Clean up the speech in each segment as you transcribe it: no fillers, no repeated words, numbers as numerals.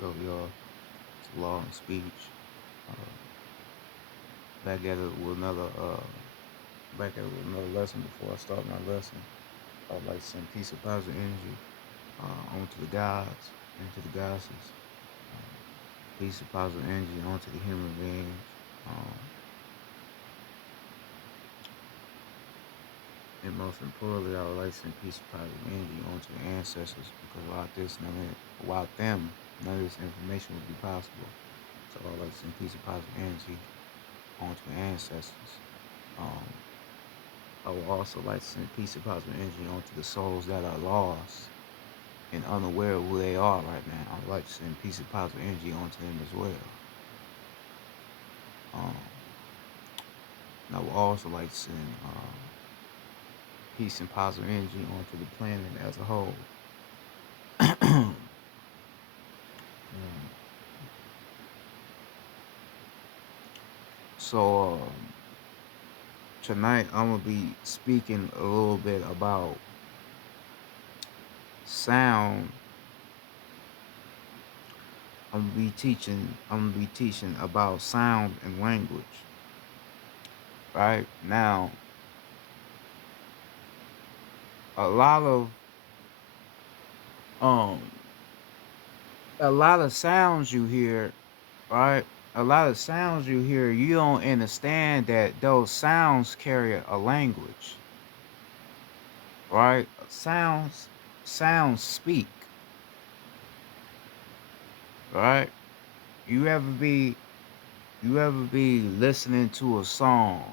Go, y'all. It's Law and Speech. Uh, back at it with another. Back at it with another lesson. Before I start my lesson, I'd like to send peace and positive energy onto the gods and to the goddesses. Um, Peace and positive energy onto the human beings. Um, and most importantly, I would like to send peace and positive energy onto the ancestors because without them, none of this information would be possible. So I would like to send peace and positive energy onto the ancestors. Um, I would also like to send peace and positive energy onto the souls that are lost and unaware of who they are right now. I would like to send peace and positive energy onto them as well. Um, and I would also like to send peace and positive energy onto the planet as a whole. Um, so tonight I'm gonna be speaking a little bit about sound. I'm gonna be teaching about sound and language. Right now, a lot of um a lot of sounds you hear, right? A lot of sounds you hear, you don't understand that those sounds carry a language, right? Sounds speak, right? You ever be you ever be listening to a song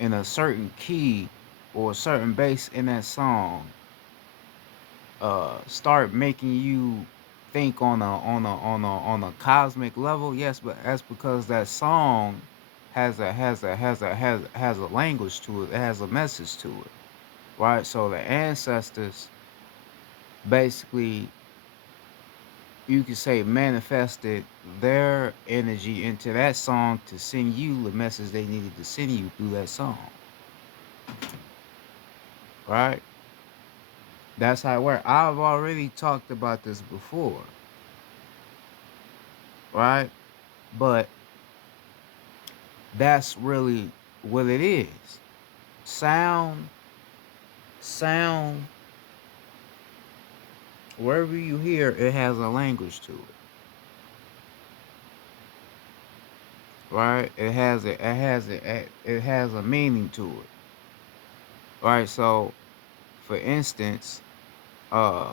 in a certain key or a certain bass in that song start making you think on a cosmic level? Yes, but that's because that song has a language to it. It has a message to it, right? So the ancestors basically, you could say, manifested their energy into that song to send you the message they needed to send you through that song, right? That's how it works. I've already talked about this before, right? But that's really what it is. Sound, sound, wherever you hear, it has a language to it, right? It has a meaning to it, right? So, for instance, uh,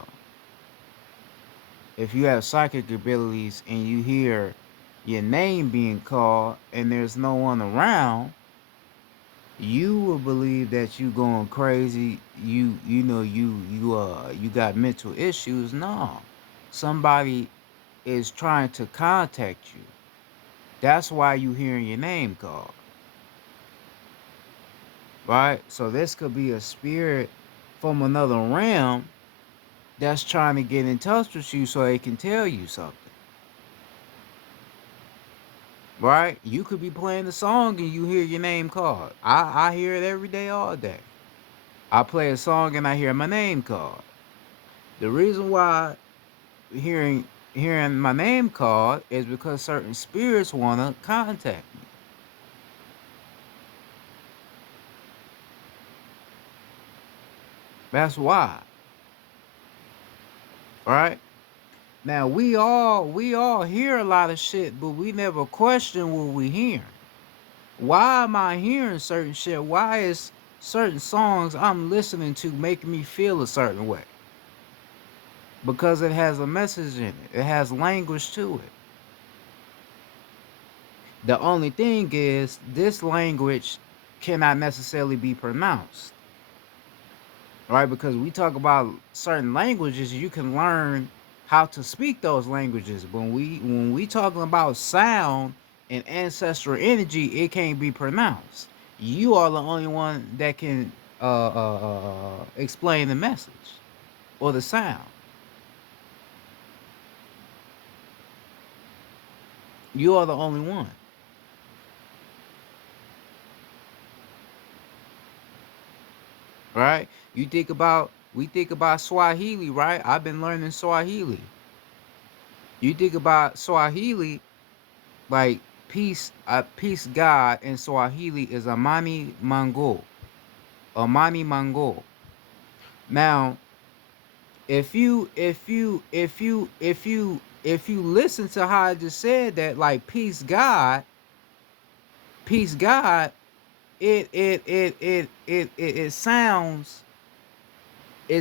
if you have psychic abilities and you hear your name being called and there's no one around, you will believe that you going crazy. You got mental issues. No, somebody is trying to contact you. That's why you hearing your name called, right? So this could be a spirit from another realm that's trying to get in touch with you so they can tell you something, right? You could be playing the song and you hear your name called. I hear it every day, all day. I play a song and I hear my name called. The reason why hearing my name called is because certain spirits want to contact me. That's why, right? Now we all hear a lot of shit, but we never question what we hearing. Why am I hearing certain shit? Why is certain songs I'm listening to making me feel a certain way? Because it has a message in it. It has language to it. The only thing is this language cannot necessarily be pronounced, right? Because we talk about certain languages, you can learn how to speak those languages. When we talking about sound and ancestral energy, it can't be pronounced. You are the only one that can explain the message or the sound. You are the only one, right? We think about Swahili, right? I've been learning Swahili. You think about Swahili, like peace God in Swahili is Amani Mango. Amani Mango. Now, if you listen to how I just said that, like peace God, it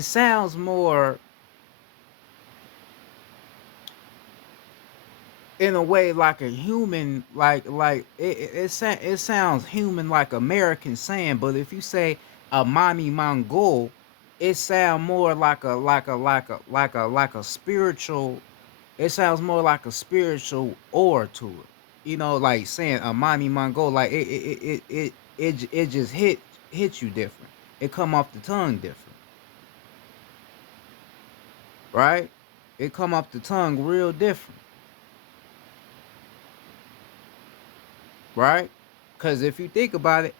sounds more in a way like a human, it sounds human, like American saying. But if you say Amani Mongol, it sound more like a spiritual. It sounds more like a spiritual aura to it. Like saying Amani Mongol, like it just hit you different. It come off the tongue different, right? It come off the tongue real different, right? Because if you think about it,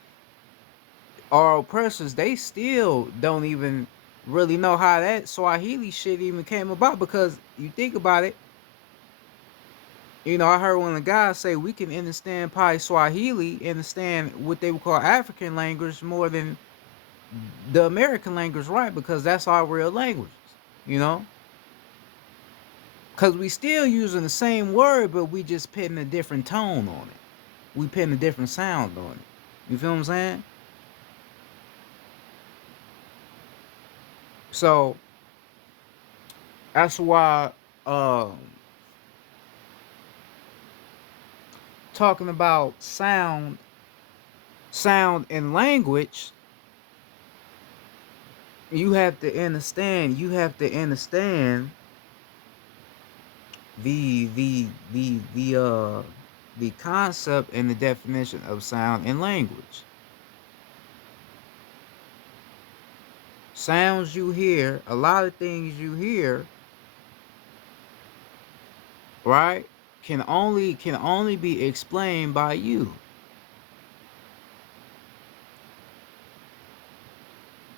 our oppressors, they still don't even really know how that Swahili shit even came about. Because you think about it, I heard one of the guys say we can understand probably Swahili, understand what they would call African language more than the American language, right? Because that's our real languages, you know? Because we still using the same word, but we just putting a different tone on it. We putting a different sound on it. You feel what I'm saying? So that's why talking about sound and language, you have to understand the concept and the definition of sound and language. Sounds you hear, a lot of things you hear, right, can only be explained by you.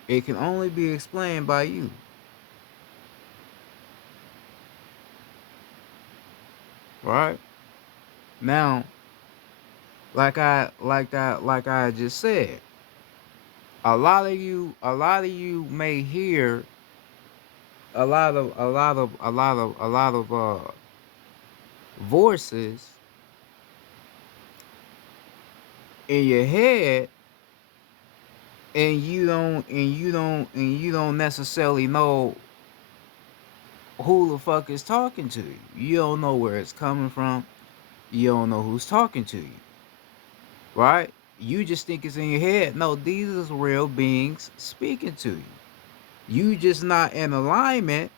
It can only be explained by you. Right? Now, like I just said, a lot of you may hear a lot of voices in your head, and you don't necessarily know who the fuck is talking to you. You don't know where it's coming from. You don't know who's talking to you. Right? You just think it's in your head. No, these is real beings speaking to you. You just not in alignment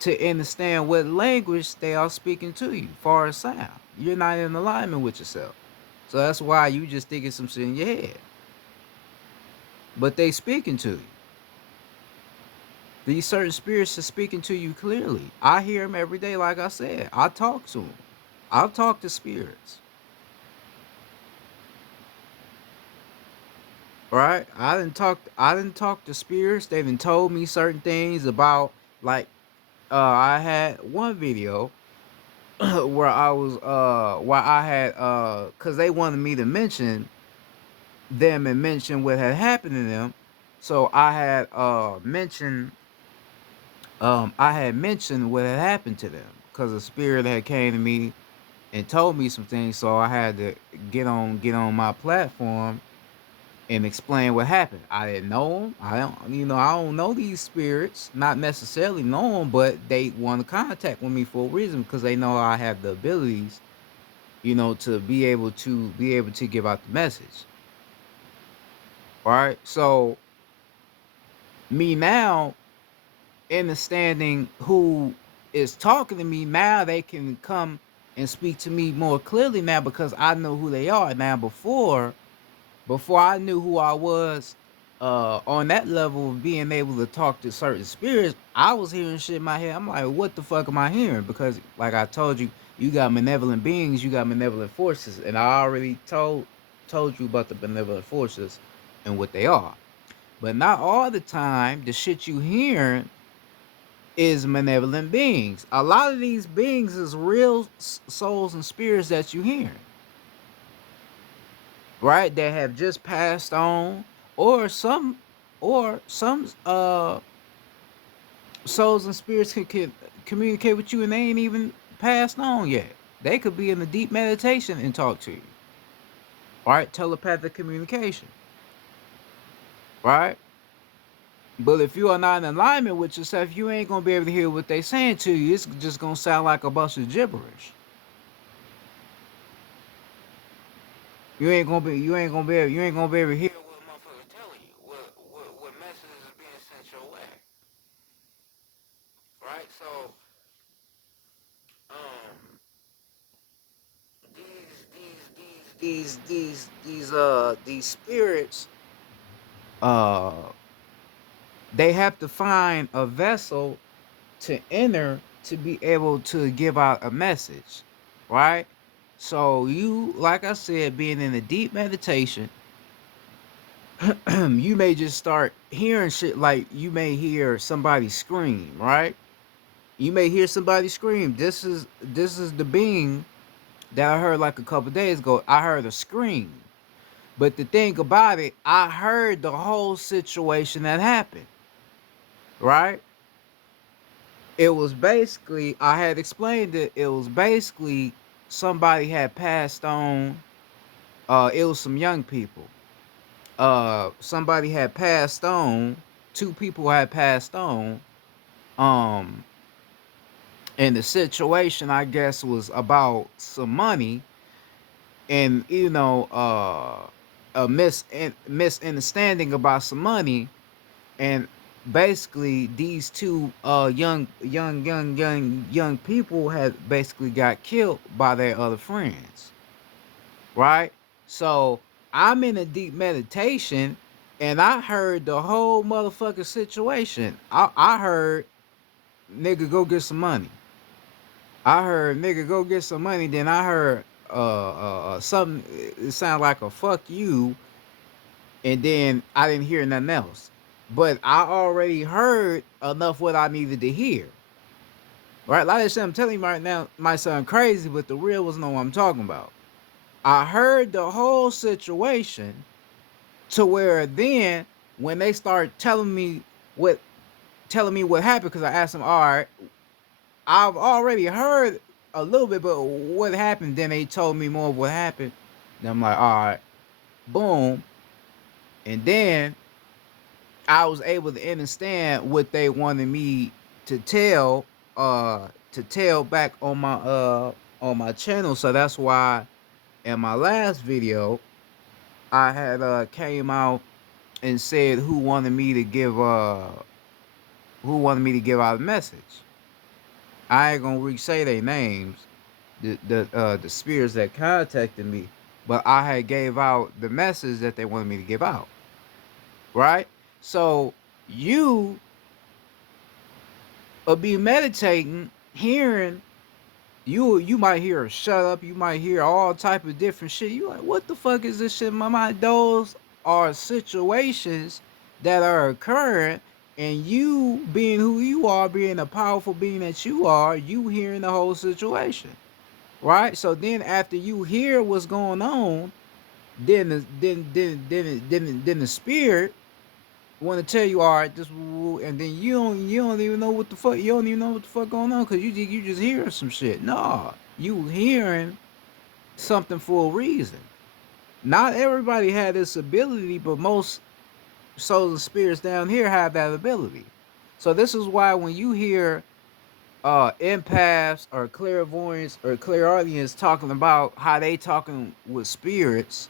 to understand what language they are speaking to you, far as sound. You're not in alignment with yourself. So that's why you just thinking some shit in your head. But they speaking to you. These certain spirits are speaking to you clearly. I hear them every day, like I said. I talk to them. I've talked to spirits. Right? I didn't talk to spirits. They done told me certain things about, like, I had one video where I had cause they wanted me to mention them and mention what had happened to them. So I had mentioned what had happened to them, because a spirit had came to me and told me some things. So I had to get on my platform and explain what happened. I didn't know them. I don't know these spirits, not necessarily know them, but they want to contact with me for a reason, because they know I have the abilities, to be able to give out the message. Right? So me now understanding who is talking to me, now they can come and speak to me more clearly now, because I know who they are. Now before I knew who I was, on that level of being able to talk to certain spirits, I was hearing shit in my head. I'm like, what the fuck am I hearing? Because, like I told you, you got malevolent beings, you got malevolent forces, and I already told you about the benevolent forces and what they are. But not all the time the shit you hearing is malevolent beings. A lot of these beings is real souls and spirits that you hear, right? That have just passed on, or some souls and spirits can communicate with you and they ain't even passed on yet. They could be in a deep meditation and talk to you. Right? Telepathic communication. Right? But if you are not in alignment with yourself, you ain't gonna be able to hear what they saying to you. It's just gonna sound like a bunch of gibberish. You ain't gonna be able to hear what motherfuckers telling you, what messages is being sent your way. Right? So um these spirits, uh they have to find a vessel to enter to be able to give out a message, right? So you, like I said, being in a deep meditation, you may just start hearing shit, like you may hear somebody scream, right? You may hear somebody scream. This is the being that I heard like a couple days ago. I heard a scream. But the thing about it, I heard the whole situation that happened, right? It was basically, I had explained it. It was basically somebody had passed on. It was some young people. Somebody had passed on. Two people had passed on. Um, and the situation, I guess, was about some money, and a misunderstanding about some money, and basically these two young people had basically got killed by their other friends, right? So I'm in a deep meditation and I heard the whole motherfucking situation. I heard, nigga, go get some money. I heard, nigga, go get some money. Then I heard something, it sounded like a fuck you, and then I didn't hear nothing else. But I already heard enough what I needed to hear. Right? Like I said, I'm telling you right now, might sound crazy, but the real ones know what I'm talking about. I heard the whole situation to where then when they start what what happened, because I asked them, all right, I've already heard a little bit, but what happened? Then they told me more of what happened. Then I'm like, all right, boom. And then I was able to understand what they wanted me to tell back on my channel. So that's why in my last video I had came out and said who wanted me to give out a message. I ain't gonna re-say their names, the spirits that contacted me, but I had gave out the message that they wanted me to give out. Right? So you will be meditating, hearing, you might hear a shut up, you might hear all type of different shit. You like, what the fuck is this shit in my mind? Those are situations that are occurring, and you being who you are, being a powerful being that you are, you hearing the whole situation. Right? So then after you hear what's going on, then the spirit want to tell you, all right, this, and then you don't even know what the fuck, you don't even know what the fuck going on, because you just hearing some shit. No, you hearing something for a reason. Not everybody had this ability, but most souls and spirits down here have that ability. So this is why when you hear empaths or clairvoyants or clairaudience talking about how they talking with spirits,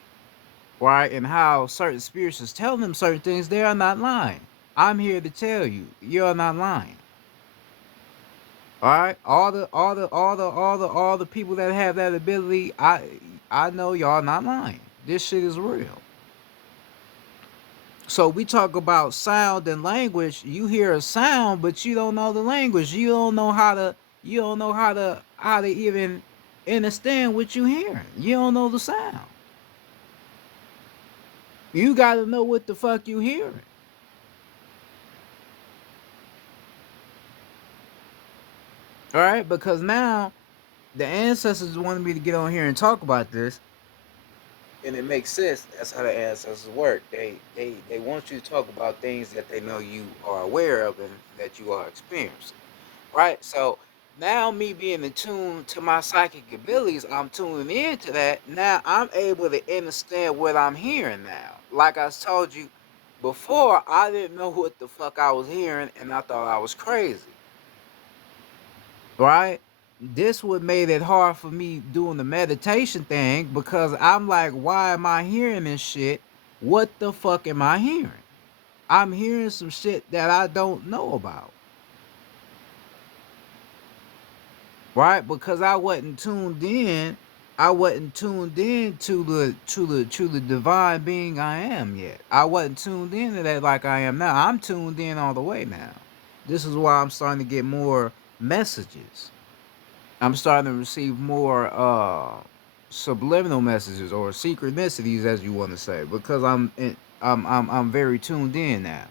right, and how certain spirits is telling them certain things, they are not lying. I'm here to tell you, you're not lying. All right, all the people that have that ability, I know y'all not lying. This shit is real. So we talk about sound and language. You hear a sound, but you don't know the language. You don't know how to. You don't know how to even understand what you hearing. You don't know the sound. You got to know what the fuck you hearing. All right, because now the ancestors wanted me to get on here and talk about this, and it makes sense. That's how the ancestors work. They want you to talk about things that they know you are aware of and that you are experiencing. Right? So now me being attuned to my psychic abilities, I'm tuning into that. Now I'm able to understand what I'm hearing now. Like I told you before, I didn't know what the fuck I was hearing and I thought I was crazy. Right? This would made it hard for me doing the meditation thing because I'm like, why am I hearing this shit? What the fuck am I hearing? I'm hearing some shit that I don't know about. Right? Because I wasn't tuned in. I wasn't tuned in to the divine being I am yet. I wasn't tuned into that like I am now. I'm tuned in all the way now. This is why I'm starting to get more messages. I'm starting to receive more subliminal messages or synchronicities, as you want to say, because I'm very tuned in now.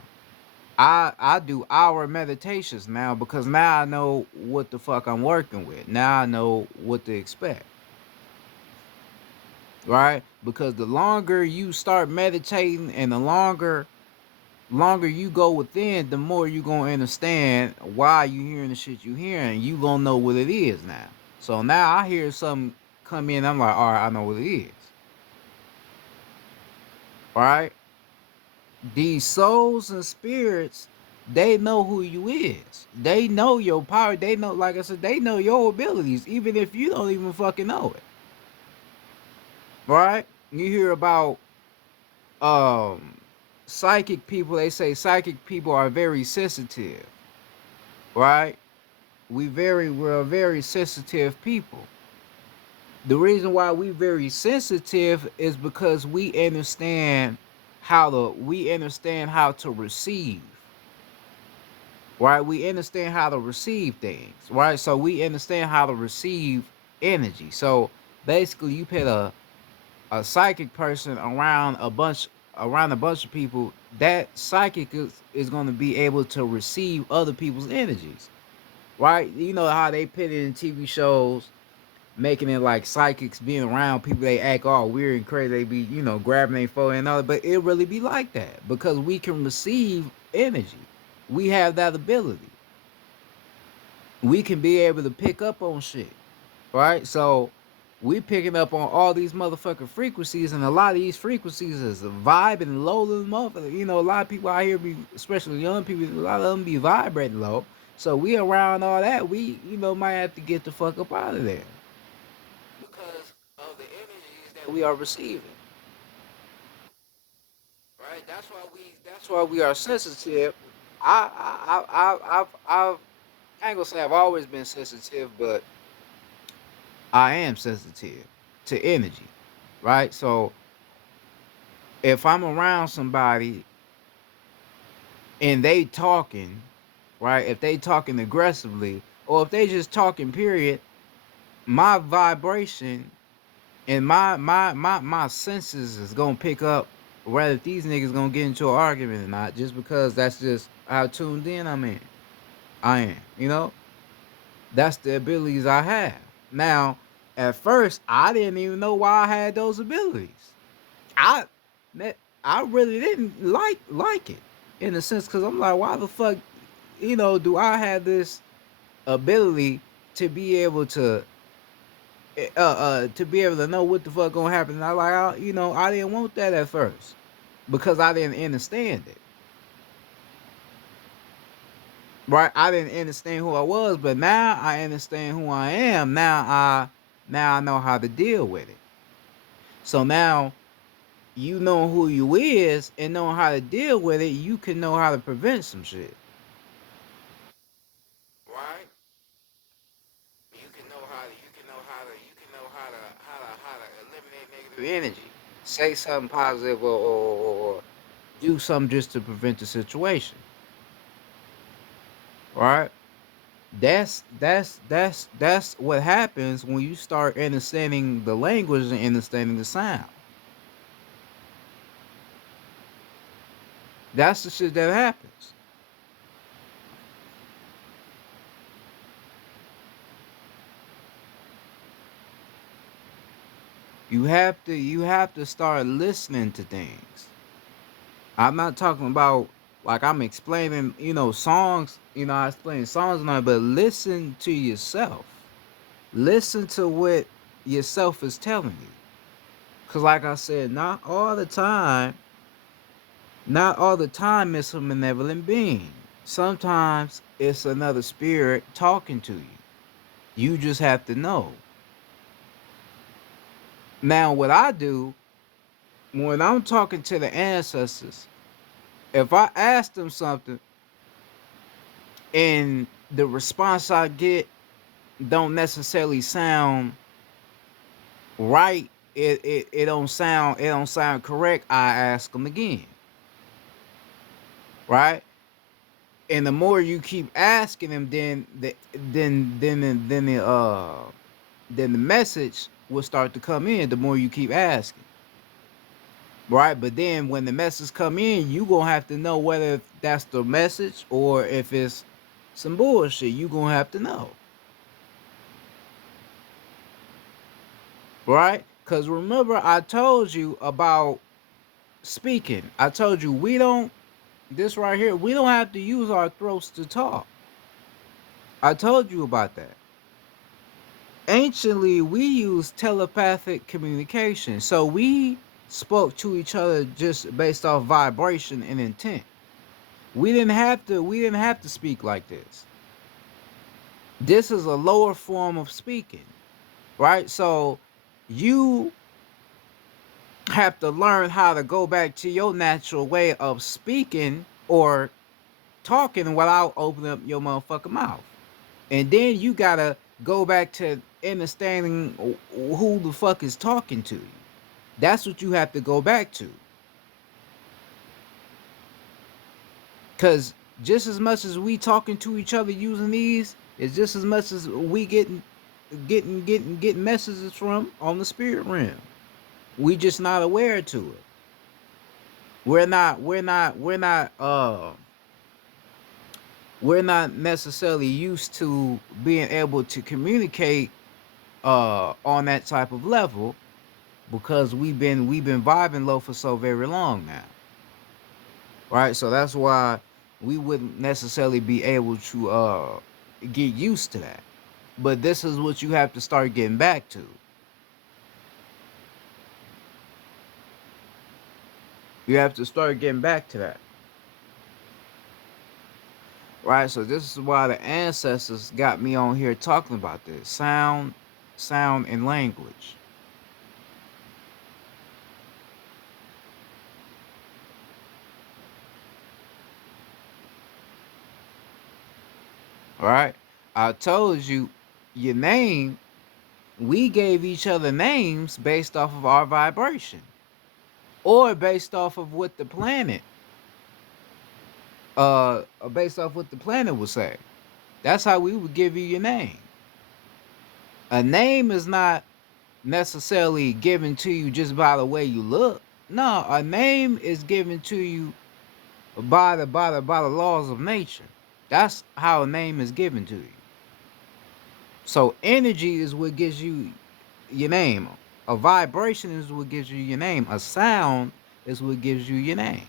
I do hour meditations now because now I know what the fuck I'm working with. Now I know what to expect. Right? Because the longer you start meditating and the longer you go within, the more you gonna understand why you hearing the shit you hearing. You gonna know what it is now. So now I hear something come in, I'm like, all right, I know what it is. All right? These souls and spirits, they know who you is. They know your power. They know, like I said, they know your abilities, even if you don't even fucking know it. Right? You hear about um psychic people, they say psychic people are very sensitive, right? We're a very sensitive people. The reason why we very sensitive is because we understand how to receive, right? We understand how to receive things, right? So we understand how to receive energy. So basically, you put a psychic person around a bunch of people. That psychic is going to be able to receive other people's energies, right? You know how they put it in TV shows, making it like psychics being around people, they act all weird and crazy. They be, grabbing their phone and all, but it really be like that because we can receive energy. We have that ability. We can be able to pick up on shit, right? So we picking up on all these motherfucking frequencies, and a lot of these frequencies is vibing low to the motherfucker. A lot of people out here be, especially young people, a lot of them be vibrating low. So we around all that, we might have to get the fuck up out of there because of the energies that we are receiving. Right? That's why we are sensitive. I ain't gonna say I've always been sensitive, but I am sensitive to energy, right? So if I'm around somebody and they talking, right? If they talking aggressively, or if they just talking, period, my vibration and my senses is gonna pick up whether these niggas gonna get into an argument or not, just because that's just how tuned in I am, That's the abilities I have. Now, at first, I didn't even know why I had those abilities. I I really didn't like it in a sense because I'm like, why the fuck, do I have this ability to be able to know what the fuck gonna happen? And I didn't want that at first because I didn't understand it. Right? I didn't understand who I was, but now I understand who I am. Now I know how to deal with it. So now you know who you is and know how to deal with it, you can know how to prevent some shit. Right? You can know how to eliminate negative energy. Say something positive or do something just to prevent the situation. Right? That's what happens when you start understanding the language and understanding the sound. That's the shit that happens. You have to start listening to things. I'm not talking about like I'm explaining, songs, I explain songs and all, but listen to yourself. Listen to what yourself is telling you. Cause like I said, not all the time it's a benevolent being. Sometimes it's another spirit talking to you. You just have to know. Now what I do when I'm talking to the ancestors, if I ask them something and the response I get don't necessarily sound right, it don't sound correct, I ask them again, right? And the more you keep asking them, then the message will start to come in. The more you keep asking, right? But then when the message come in, you gonna have to know whether that's the message or if it's some bullshit. You gonna have to know, right? Because remember, I told you about speaking. I told you we don't. This right here, we don't have to use our throats to talk. I told you about that. Anciently, we used telepathic communication, so we spoke to each other just based off vibration and intent. We didn't have to speak like this. This is a lower form of speaking, right? So you have to learn how to go back to your natural way of speaking or talking without opening up your motherfucking mouth. And then you gotta go back to understanding who the fuck is talking to you. That's what you have to go back to. Cause just as much as we talking to each other using these, is just as much as we getting messages from on the spirit realm. We just not aware to it. We're not necessarily used to being able to communicate on that type of level because we've been vibing low for so very long now, right? So that's why we wouldn't necessarily be able to get used to that. But this is what you have to start getting back to. You have to start getting back to that, right? So this is why the ancestors got me on here talking about this sound and language. All right, I told you your name. We gave each other names based off of our vibration or based off of what the planet based off what the planet would say. That's how we would give you your name. A name is not necessarily given to you just by the way you look. No, a name is given to you by the laws of nature. That's how a name is given to you. So energy is what gives you your name. A vibration is what gives you your name. A sound is what gives you your name.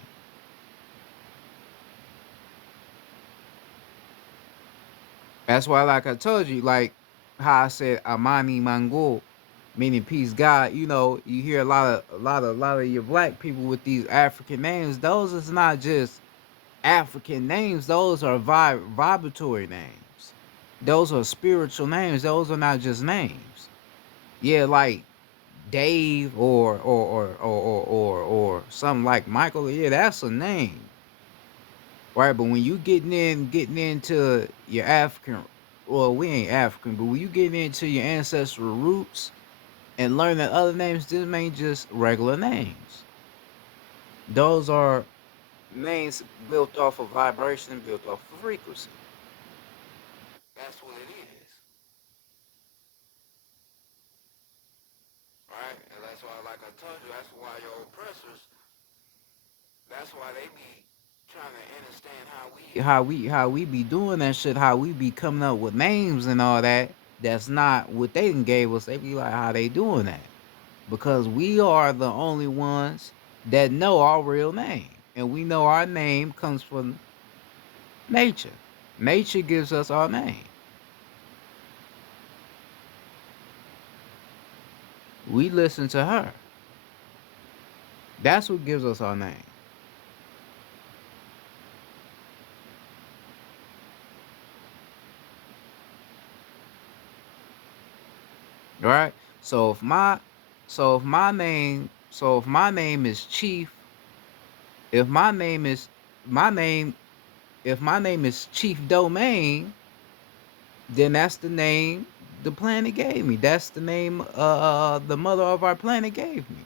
That's why, like I told you, like how I said Amani Mango, meaning peace God. You hear a lot of your black people with these African names. Those is not just African names. Those are vibratory names. Those are spiritual names. Those are not just names. Yeah, like Dave or something like Michael. Yeah, that's a name, right? But when you getting into your African, well, we ain't African, but when you get into your ancestral roots and learning other names, this ain't just regular names. Those are names built off of vibration and built off of frequency. That's what it is, right? And that's why, like I told you, that's why your oppressors, that's why they be trying to understand how we be doing that shit, how we be coming up with names and all that. That's not what they done gave us. They be like, how they doing that? because we are the only ones that know our real name. And we know our name comes from nature. Nature gives us our name. We listen to her. That's what gives us our name. Right? So if my so if my name is Chief, if my name is my name if my name is Chief Domain, then that's the name the planet gave me. That's the name the mother of our planet gave me.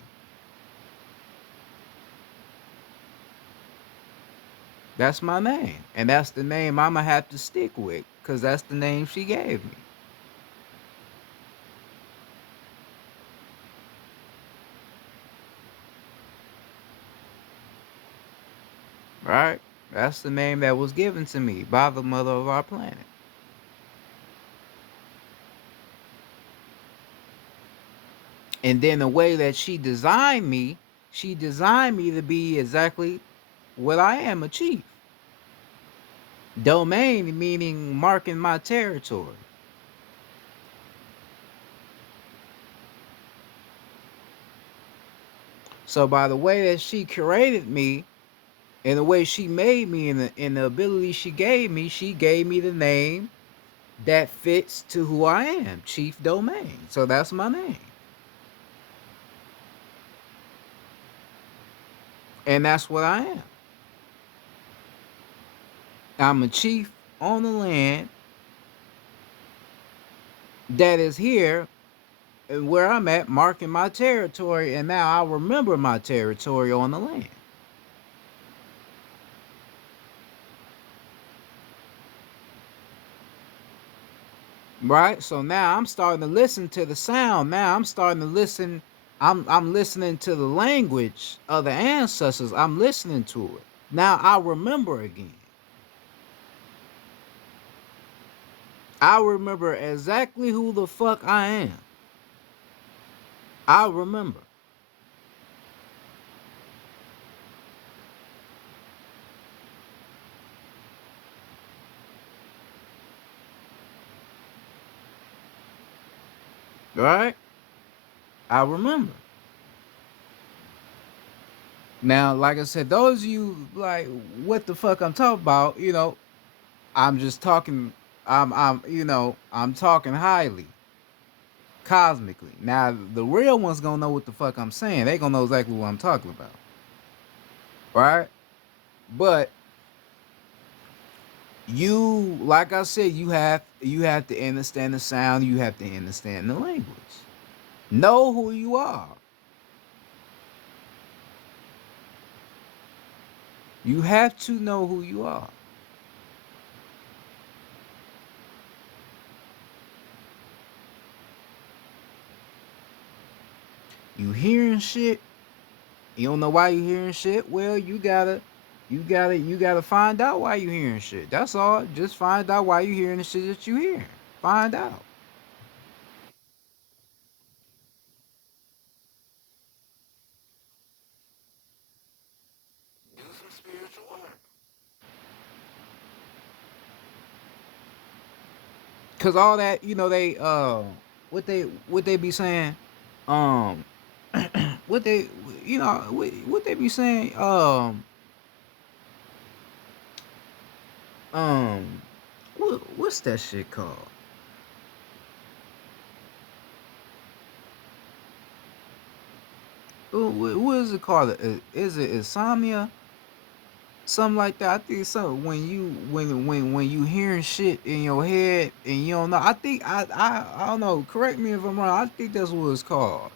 That's my name. And that's the name I'ma have to stick with. Cause that's the name she gave me. Right? That's the name that was given to me by the mother of our planet. And then the way that she designed me to be exactly what I am, a chief. Domain meaning marking my territory. So by the way that she curated me and the way she made me and the ability she gave me the name that fits to who I am, Chief Domain. So that's my name. And that's what I am. I'm a chief on the land that is here and where I'm at, marking my territory, and now I remember my territory on the land. Right? So now I'm starting to listen to the sound. Now I'm starting to listen. I'm listening to the language of the ancestors. I'm listening to it. Now I remember again. I remember exactly who the fuck I am. I remember. Right? I remember. Now, like I said, those of you like what the fuck I'm talking about, I'm just talking I'm talking highly, cosmically. Now the real ones gonna know what the fuck I'm saying. They gonna know exactly what I'm talking about. Right? But you like I said, you have to understand the sound, you have to understand the language. Know who you are. You have to know who you are. You hearing shit, you don't know why you hearing shit. Well, you gotta find out why you hearing shit. That's all. Just find out why you hearing the shit that you hearing. Find out. Do some spiritual work. Cause all that, they what they be saying, um, what they what they be saying, um, what's that shit called? What is it called? Is it insomnia? Something like that. I think it's something when you hearing shit in your head and you don't know. I think I don't know. Correct me if I'm wrong. I think that's what it's called.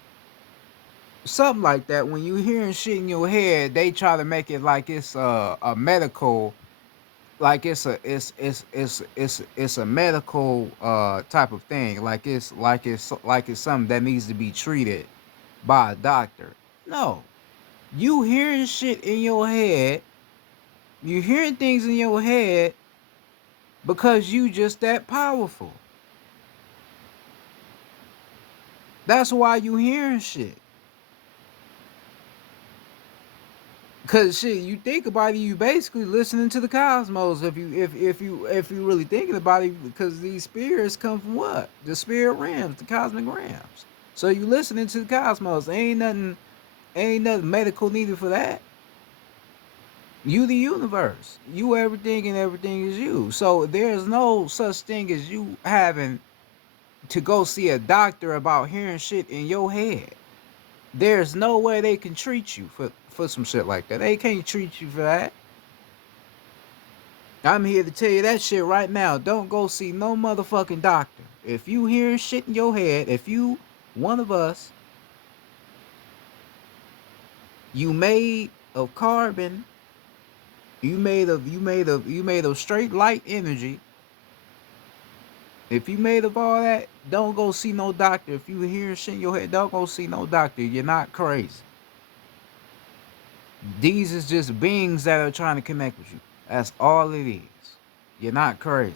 Something like that. When you hearing shit in your head, they try to make it like it's a medical, like it's a medical type of thing. Like it's something that needs to be treated by a doctor. No, you hearing shit in your head. You hearing things in your head because you just that powerful. That's why you hearing shit. Cause shit, you think about it, you basically listening to the cosmos if you really thinking about it, because these spirits come from what? The spirit realms, the cosmic realms. So you listening to the cosmos. Ain't nothing medical needed for that. You the universe. You everything and everything is you. So there's no such thing as you having to go see a doctor about hearing shit in your head. There's no way they can treat you for some shit like that. They can't treat you for that. I'm here to tell you that shit right now. Don't go see no motherfucking doctor. If you hearing shit in your head, if you one of us, you made of carbon, you made of straight light energy. If you made of all that, don't go see no doctor. If you hearing shit in your head, don't go see no doctor. You're not crazy. These is just beings that are trying to connect with you. That's all it is. You're not crazy.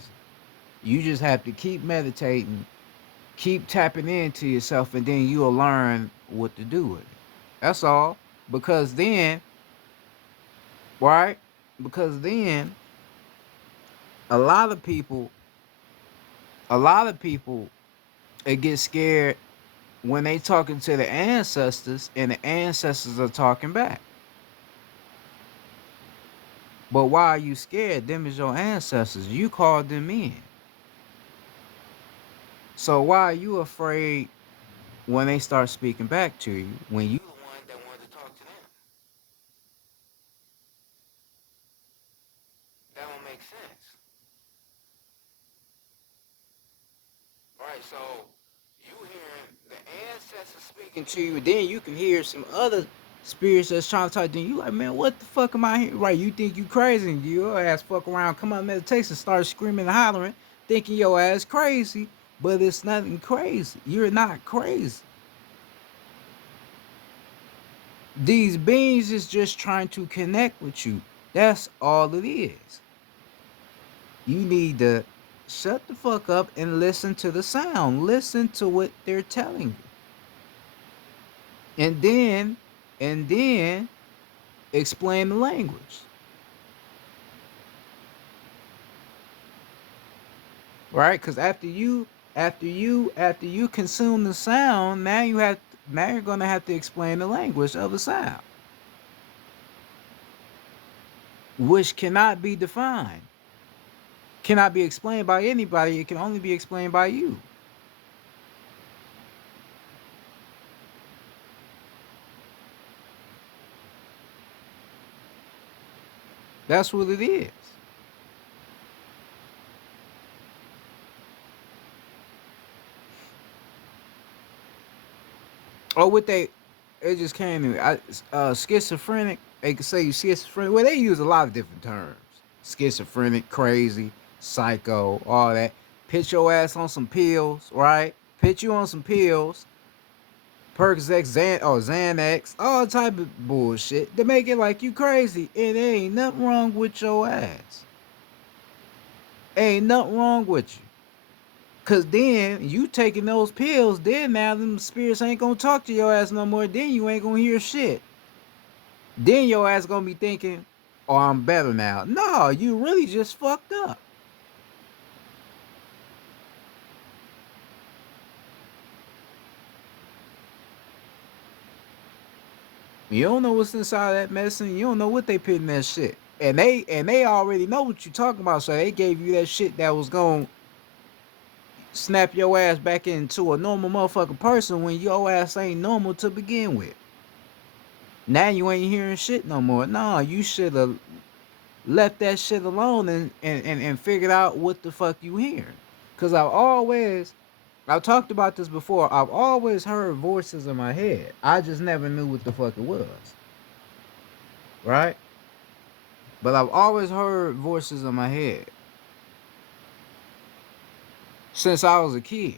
You just have to keep meditating, keep tapping into yourself, and then you'll learn what to do with it. That's all. Because then, right? Because then a lot of people, a lot of people, they get scared when they talking to the ancestors and the ancestors are talking back. But why are you scared? Them is your ancestors. You called them in. So why are you afraid when they start speaking back to you when you the one that wanted to talk to them? That don't make sense. Right, so you hearing the ancestors speaking to you, then you can hear some other spirits that's trying to talk to you. You like, man, what the fuck am I hearing? Right, you think you crazy, and your ass fuck around, come out meditation, start screaming and hollering, thinking your ass crazy, but it's nothing crazy. You're not crazy. These beings is just trying to connect with you. That's all it is. You need to shut the fuck up and listen to the sound. Listen to what they're telling you. And then explain the language. Right? Because after you consume the sound, now you're gonna have to explain the language of the sound, which cannot be defined, cannot be explained by anybody. It can only be explained by you. That's what it is. Or what it just came to me. Schizophrenic. They could say you schizophrenic. Well, they use a lot of different terms. Schizophrenic, crazy, psycho, all that. Put your ass on some pills, right? Put you on some pills, Percocet, Xanax, all type of bullshit to make it like you crazy. And there ain't nothing wrong with your ass. Ain't nothing wrong with you. Cause then you taking those pills, then now them spirits ain't gonna talk to your ass no more. Then you ain't gonna hear shit. Then your ass gonna be thinking, "Oh, I'm better now." No, you really just fucked up. You don't know what's inside that medicine. You don't know what they put in that shit. And they already know what you talking about. So they gave you that shit that was gonna snap your ass back into a normal motherfucking person when your ass ain't normal to begin with. Now you ain't hearing shit no more. No, you should have left that shit alone and figured out what the fuck you hearing. Cause I've talked about this before. I've always heard voices in my head. I just never knew what the fuck it was. Right? But I've always heard voices in my head since I was a kid.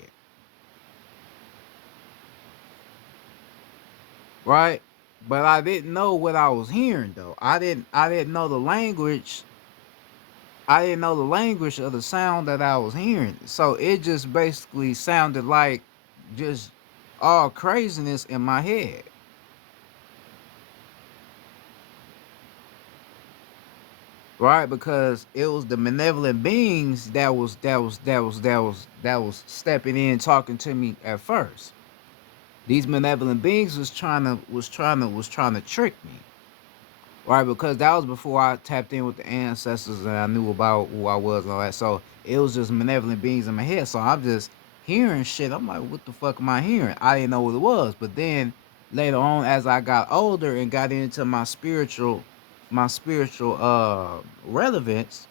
Right? But I didn't know what I was hearing though. I didn't know the language. I didn't know the language of the sound that I was hearing. So it just basically sounded like just all craziness in my head. right? Because it was the malevolent beings that was stepping in, talking to me at first. These malevolent beings was trying to trick me, right? Because that was before I tapped in with the ancestors and I knew about who I was and all that. So it was just malevolent beings in my head. So I'm just hearing shit. I'm like, what the fuck am I hearing? I didn't know what it was. But then later on, as I got older and got into my spiritual relevance,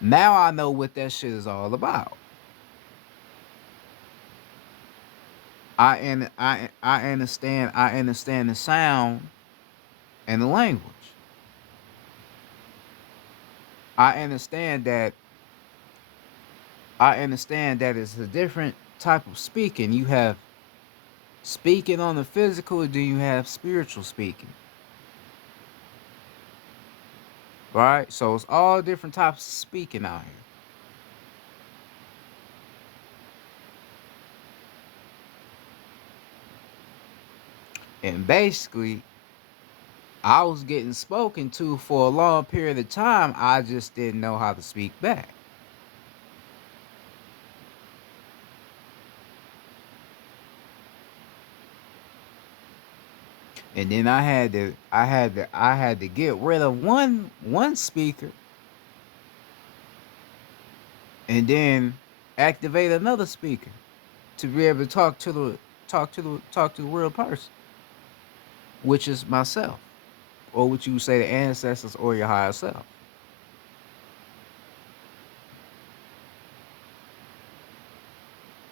now I know what that shit is all about. I understand the sound and the language. I understand that I understand that it's a different type of speaking. You have speaking on the physical, then you have spiritual speaking. Right? So it's all different types of speaking out here. And basically, I was getting spoken to for a long period of time. I just didn't know how to speak back. And then I had to get rid of one speaker and then activate another speaker to be able to talk to the real person, which is myself, or what you would say the ancestors or your higher self.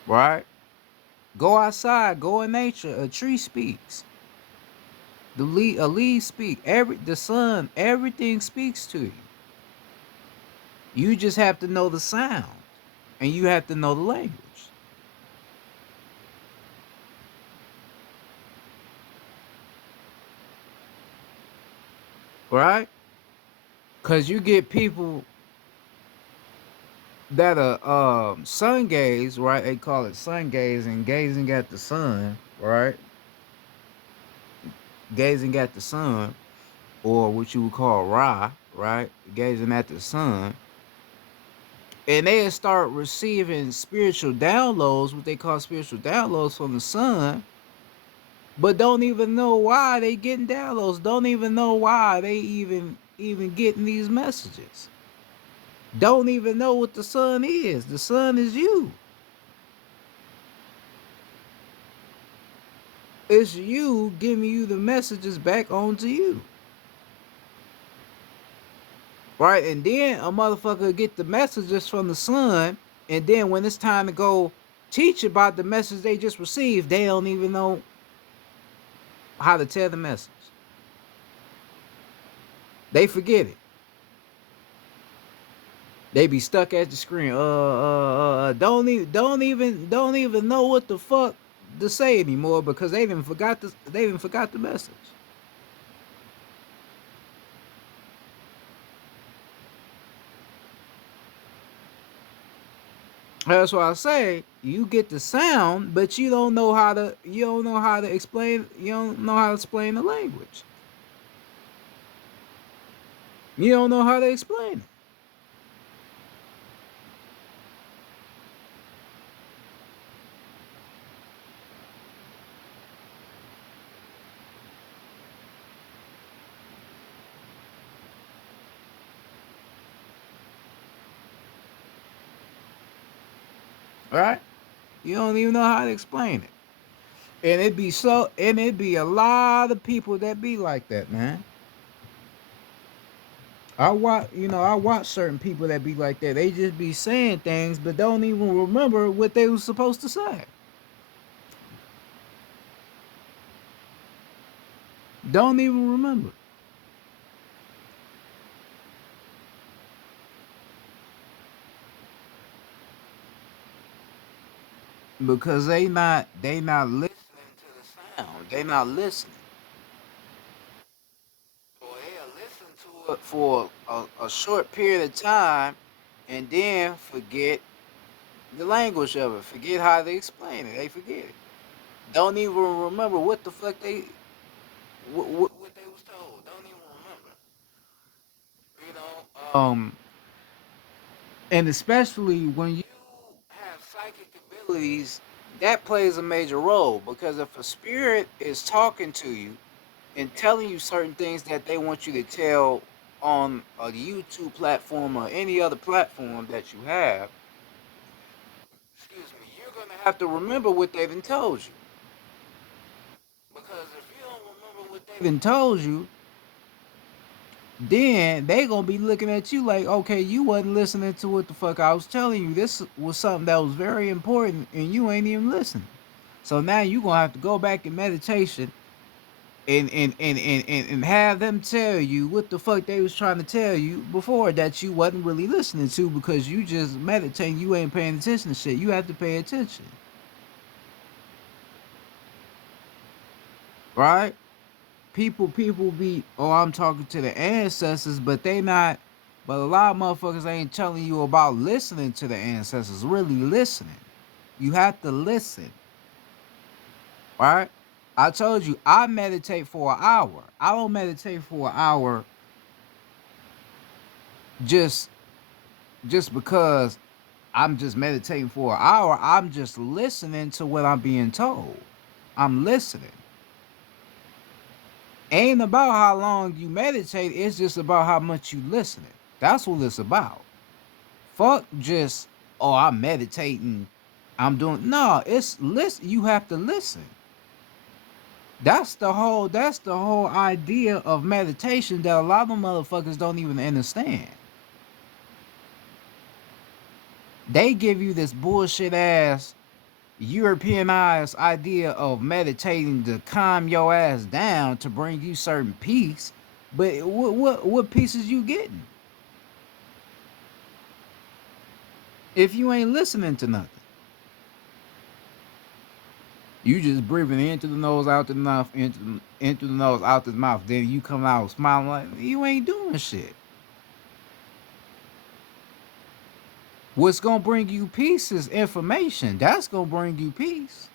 Right? Go outside, go in nature. A tree speaks. A leaf speak. The sun, everything speaks to you. You just have to know the sound, and you have to know the language. Right? Cause you get people that are sun gaze, right? They call it sun gazing, gazing at the sun, right? Gazing at the sun, or what you would call Ra, right? Gazing at the sun. And they start receiving spiritual downloads, what they call spiritual downloads from the sun, but don't even know why they getting downloads. Don't even know why they even getting these messages. Don't even know what the sun is. The sun is you. It's you giving you the messages back onto you. Right? And then a motherfucker get the messages from the sun, and then when it's time to go teach about the message they just received, they don't even know how to tell the message. They forget it. They be stuck at the screen. Don't even know what the fuck to say anymore because they didn't forgot the message. That's why I say you get the sound, but you don't know how to explain the language. You don't know how to explain it. Right? You don't even know how to explain it. And it'd be a lot of people that be like that, man. I watch certain people that be like that. They just be saying things, but don't even remember what they was supposed to say. Don't even remember because they not listening to the sound. They not listening. Or they'll listen to it for a short period of time, and then forget the language of it. Forget how they explain it. They forget it. Don't even remember what the fuck what they was told. Don't even remember. Um, and especially when you have psychic abilities, that plays a major role because if a spirit is talking to you and telling you certain things that they want you to tell on a YouTube platform or any other platform that you have, excuse me, you're gonna have to remember what they done told you. Because if you don't remember what they done told you, then they gonna be looking at you like, okay, you wasn't listening to what the fuck I was telling you. This was something that was very important, and you ain't even listening. So now you gonna have to go back in meditation and have them tell you what the fuck they was trying to tell you before that you wasn't really listening to because you just meditating, you ain't paying attention to shit. You have to pay attention. Right? People be, oh, I'm talking to the ancestors, but they not, but a lot of motherfuckers ain't telling you about listening to the ancestors, really listening. You have to listen. Right? I told you I meditate for an hour. I don't meditate for an hour just just because I'm just meditating for an hour. I'm just listening to what I'm being told. I'm listening. Ain't about how long you meditate, it's just about how much you listening. That's what it's about. Fuck just, oh, I'm meditating. I'm doing, no, it's listen, you have to listen. That's the whole idea of meditation that a lot of motherfuckers don't even understand. They give you this bullshit ass Europeanized idea of meditating to calm your ass down to bring you certain peace. But what peace is you getting if you ain't listening to nothing? You just breathing into the nose, out the mouth, into the nose, out the mouth. Then you come out smiling like you ain't doing shit. What's gonna bring you peace is information. That's gonna bring you peace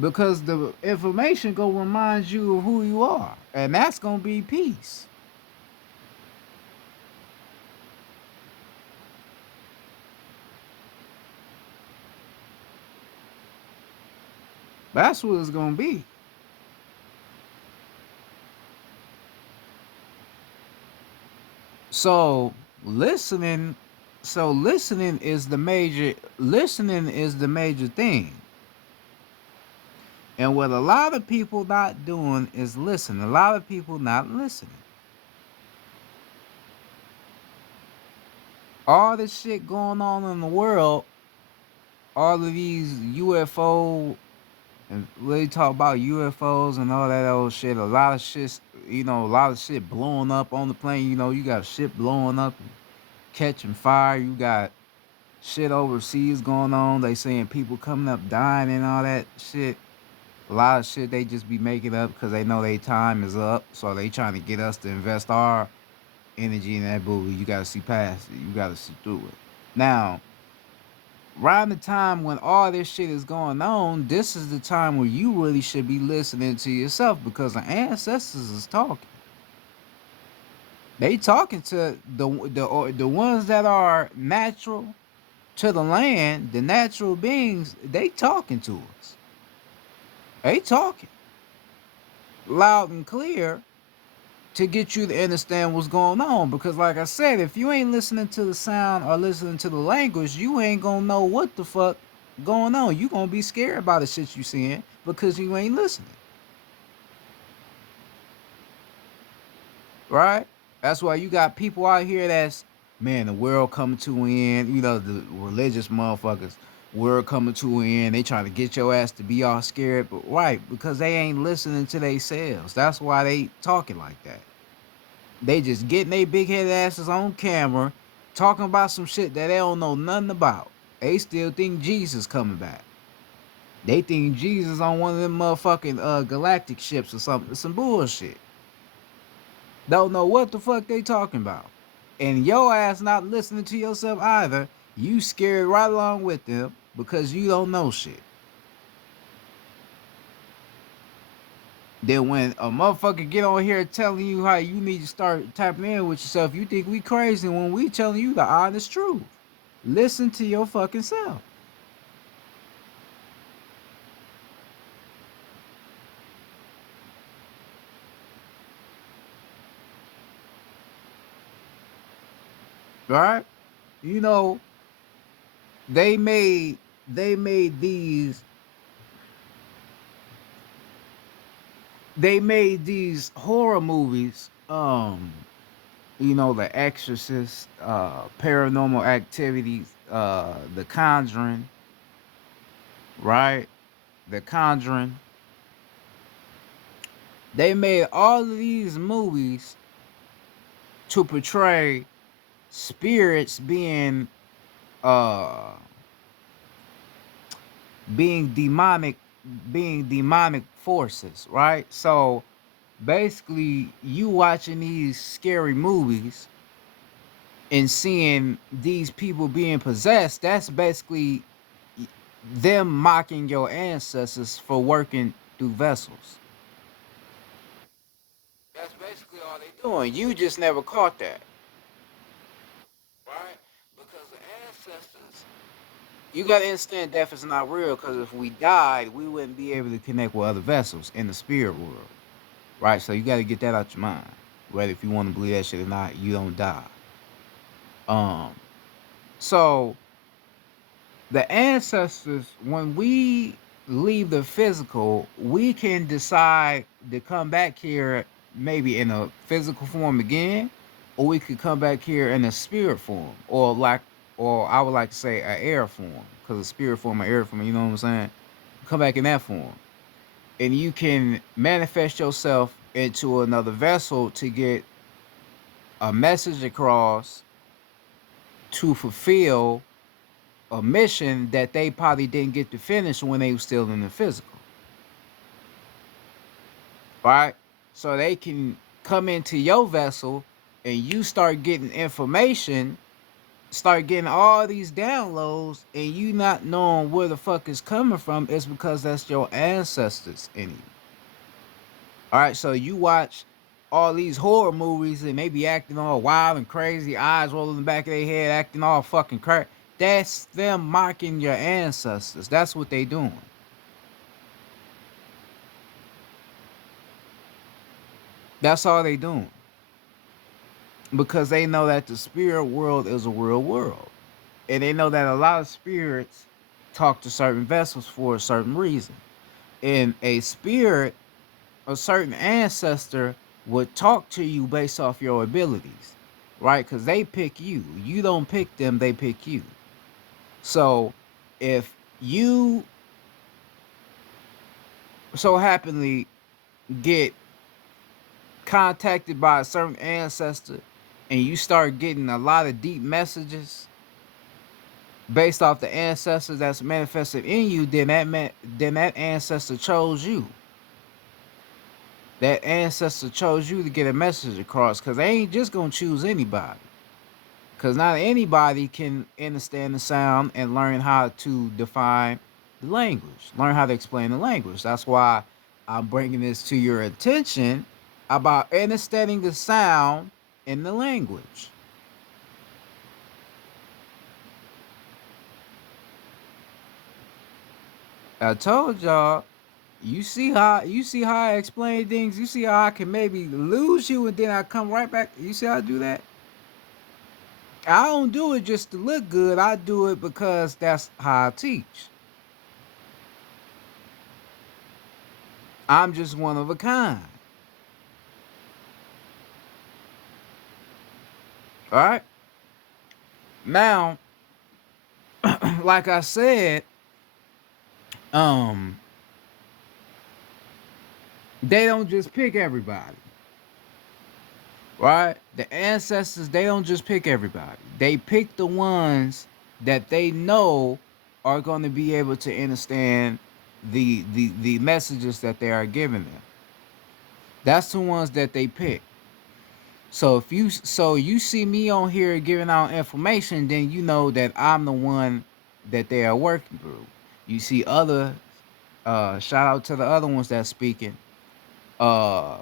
because the information gonna remind you of who you are, and that's gonna be peace. That's what it's gonna be. So listening, so listening is the major thing. And what a lot of people not doing is listen. A lot of people not listening. All this shit going on in the world, all of these UFO, and they talk about UFOs and all that old shit. A lot of shit, a lot of shit blowing up on the plane. You got shit blowing up and catching fire. You got shit overseas going on. They saying people coming up dying and all that shit. A lot of shit they just be making up because they know their time is up. So they trying to get us to invest our energy in that movie. You gotta see past it. You gotta see through it. Now, around the time when all this shit is going on, this is the time where you really should be listening to yourself because the ancestors is talking. They talking to the ones that are natural to the land, the natural beings. They talking to us. They talking loud and clear to get you to understand what's going on. Because, like I said, if you ain't listening to the sound or listening to the language, you ain't gonna know what the fuck going on. You gonna be scared about the shit you seeing because you ain't listening, right? That's why you got people out here that's, man, the world coming to an end. The religious motherfuckers, world coming to an end. They trying to get your ass to be all scared, but right because they ain't listening to themselves. That's why they talking like that. They just getting they big headed asses on camera talking about some shit that they don't know nothing about. They still think Jesus coming back. They think Jesus on one of them motherfucking galactic ships or something. Some bullshit. Don't know what the fuck they talking about. And your ass not listening to yourself either. You scared right along with them because you don't know shit. Then when a motherfucker get on here telling you how you need to start tapping in with yourself, you think we crazy when we telling you the honest truth. Listen to your fucking self. Right? You know, they made they made these they made these horror movies, you know, The Exorcist, Paranormal Activities, The Conjuring, right? The Conjuring. They made all of these movies to portray spirits uh being demonic being demonic forces, right? So basically you watching these scary movies and seeing these people being possessed, that's basically them mocking your ancestors for working through vessels. That's basically all they doing. You just never caught that, right? Because the ancestors, you gotta understand death is not real. Because if we died, we wouldn't be able to connect with other vessels in the spirit world, right? So you gotta get that out your mind. Whether if you want to believe that shit or not, you don't die. Um, so the ancestors, when we leave the physical, we can decide to come back here maybe in a physical form again, or we could come back here in a spirit form, or I would like to say a air form, because a spirit form, an air form, you know what I'm saying? Come back in that form, and you can manifest yourself into another vessel to get a message across to fulfill a mission that they probably didn't get to finish when they were still in the physical, right? So they can come into your vessel and you start getting information, start getting all these downloads, and you not knowing where the fuck is coming from. It's because that's your ancestors in you. All right, so you watch all these horror movies and they be acting all wild and crazy, eyes rolling in the back of their head, acting all fucking crazy. That's them mocking your ancestors. That's what they doing. That's all they doing. Because they know that the spirit world is a real world. And they know that a lot of spirits talk to certain vessels for a certain reason. And a spirit, a certain ancestor, would talk to you based off your abilities, right? Because they pick you. You don't pick them, they pick you. So if you so happenly get contacted by a certain ancestor and you start getting a lot of deep messages based off the ancestors that's manifested in you, then that ancestor chose you. That ancestor chose you to get a message across, because they ain't just gonna choose anybody. Because not anybody can understand the sound and learn how to define the language, learn how to explain the language. That's why I'm bringing this to your attention about understanding the sound in the language. I told y'all. You see how I explain things. You see how I can maybe lose you and then I come right back. You see how I do that? I don't do it just to look good. I do it because that's how I teach. I'm just one of a kind. All right. Now, like I said, um, they don't just pick everybody. Right? The ancestors, they don't just pick everybody. They pick the ones that they know are going to be able to understand the messages that they are giving them. That's the ones that they pick. So you see me on here giving out information, then you know that I'm the one that they are working through. You see other shout out to the other ones that's speaking. uh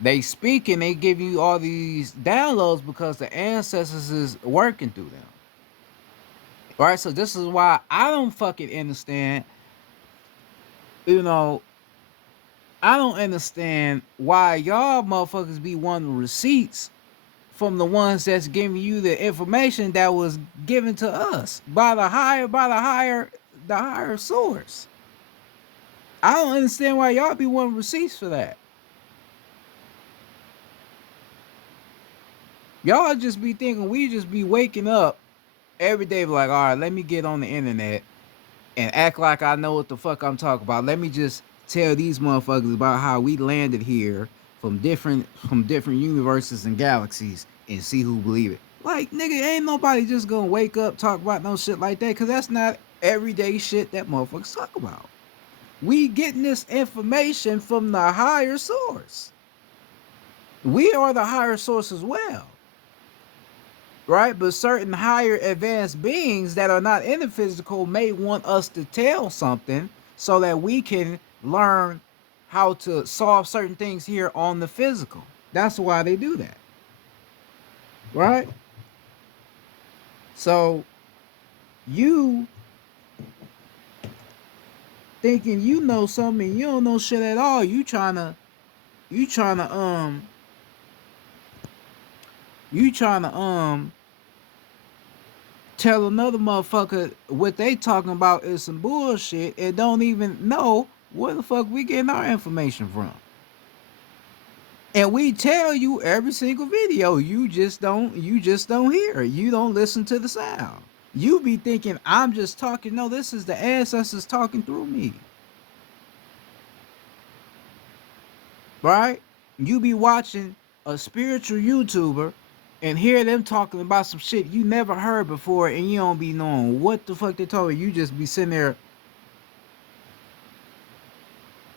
they speak and they give you all these downloads because the ancestors is working through them. Right? So this is why I don't fucking understand, you know, I don't understand why y'all motherfuckers be wanting receipts from the ones that's giving you the information that was given to us by the higher source. I don't understand why y'all be wanting receipts for that. Y'all just be thinking we just be waking up every day like, all right, let me get on the internet and act like I know what the fuck I'm talking about. Let me just tell these motherfuckers about how we landed here from different universes and galaxies and see who believe it. Like, nigga, ain't nobody just gonna wake up talk about no shit like that, cause that's not everyday shit that motherfuckers talk about. We getting this information from the higher source. We are the higher source as well. Right? But certain higher advanced beings that are not in the physical may want us to tell something so that we can learn how to solve certain things here on the physical. That's why they do that. Right? So you thinking you know something, you don't know shit at all. You trying to tell another motherfucker what they talking about is some bullshit and don't even know where the fuck we getting our information from. And we tell you every single video, you just don't hear. You don't listen to the sound. You be thinking I'm just talking. No, this is the ancestors talking through me. Right? You be watching a spiritual YouTuber and hear them talking about some shit you never heard before, and you don't be knowing what the fuck they talking. You just be sitting there,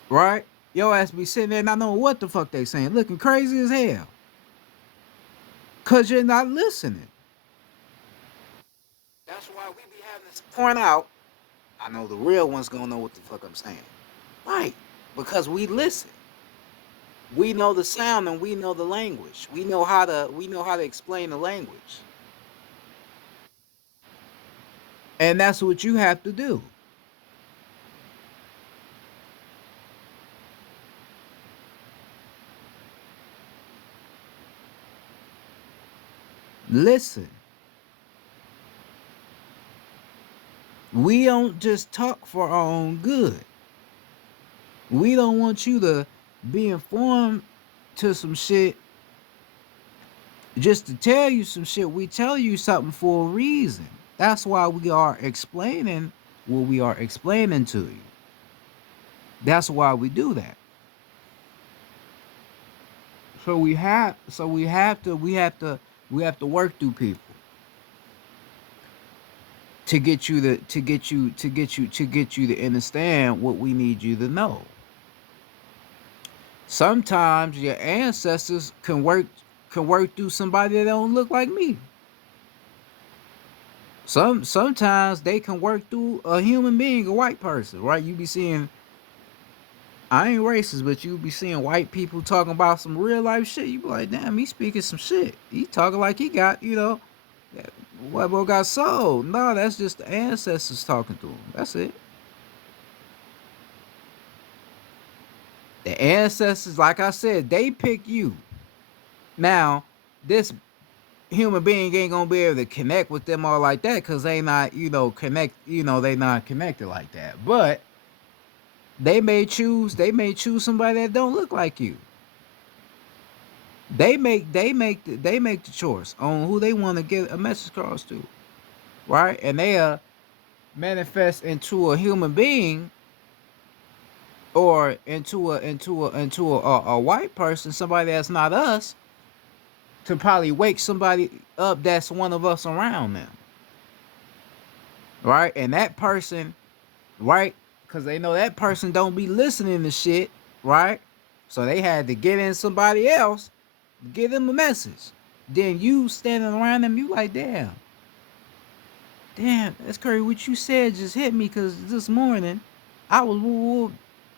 right? Your ass be sitting there not knowing what the fuck they saying, looking crazy as hell, cause you're not listening. That's why we be having to point out. I know the real ones gonna know what the fuck I'm saying, right? Because we listen. We know the sound and we know the language. We know how to explain the language. And that's what you have to do. Listen. We don't just talk for our own good. We don't want you to be informed to some shit just to tell you some shit. We tell you something for a reason. That's why we are explaining what we are explaining to you. That's why we do that. So we have to work through people to get you to understand what we need you to know. Sometimes your ancestors can work through somebody that don't look like me. Sometimes they can work through a human being, a white person, right? You be seeing, I ain't racist, but you be seeing white people talking about some real life shit. You be like, damn, he speaking some shit. He talking like he got, white boy got soul. No, that's just the ancestors talking to him. That's it. The ancestors, like I said, they pick you. Now, this human being ain't gonna be able to connect with them all like that because they not, they not connected like that. But they may choose somebody that don't look like you. They make the choice on who they want to get a message across to, right? And they manifest into a human being or into a white person, somebody that's not us, to probably wake somebody up that's one of us around them, right? And that person, right, because they know that person don't be listening to shit, right? So they had to get in somebody else, give them a message. Then you standing around them, you like, damn, that's crazy. What you said just hit me, because this morning I was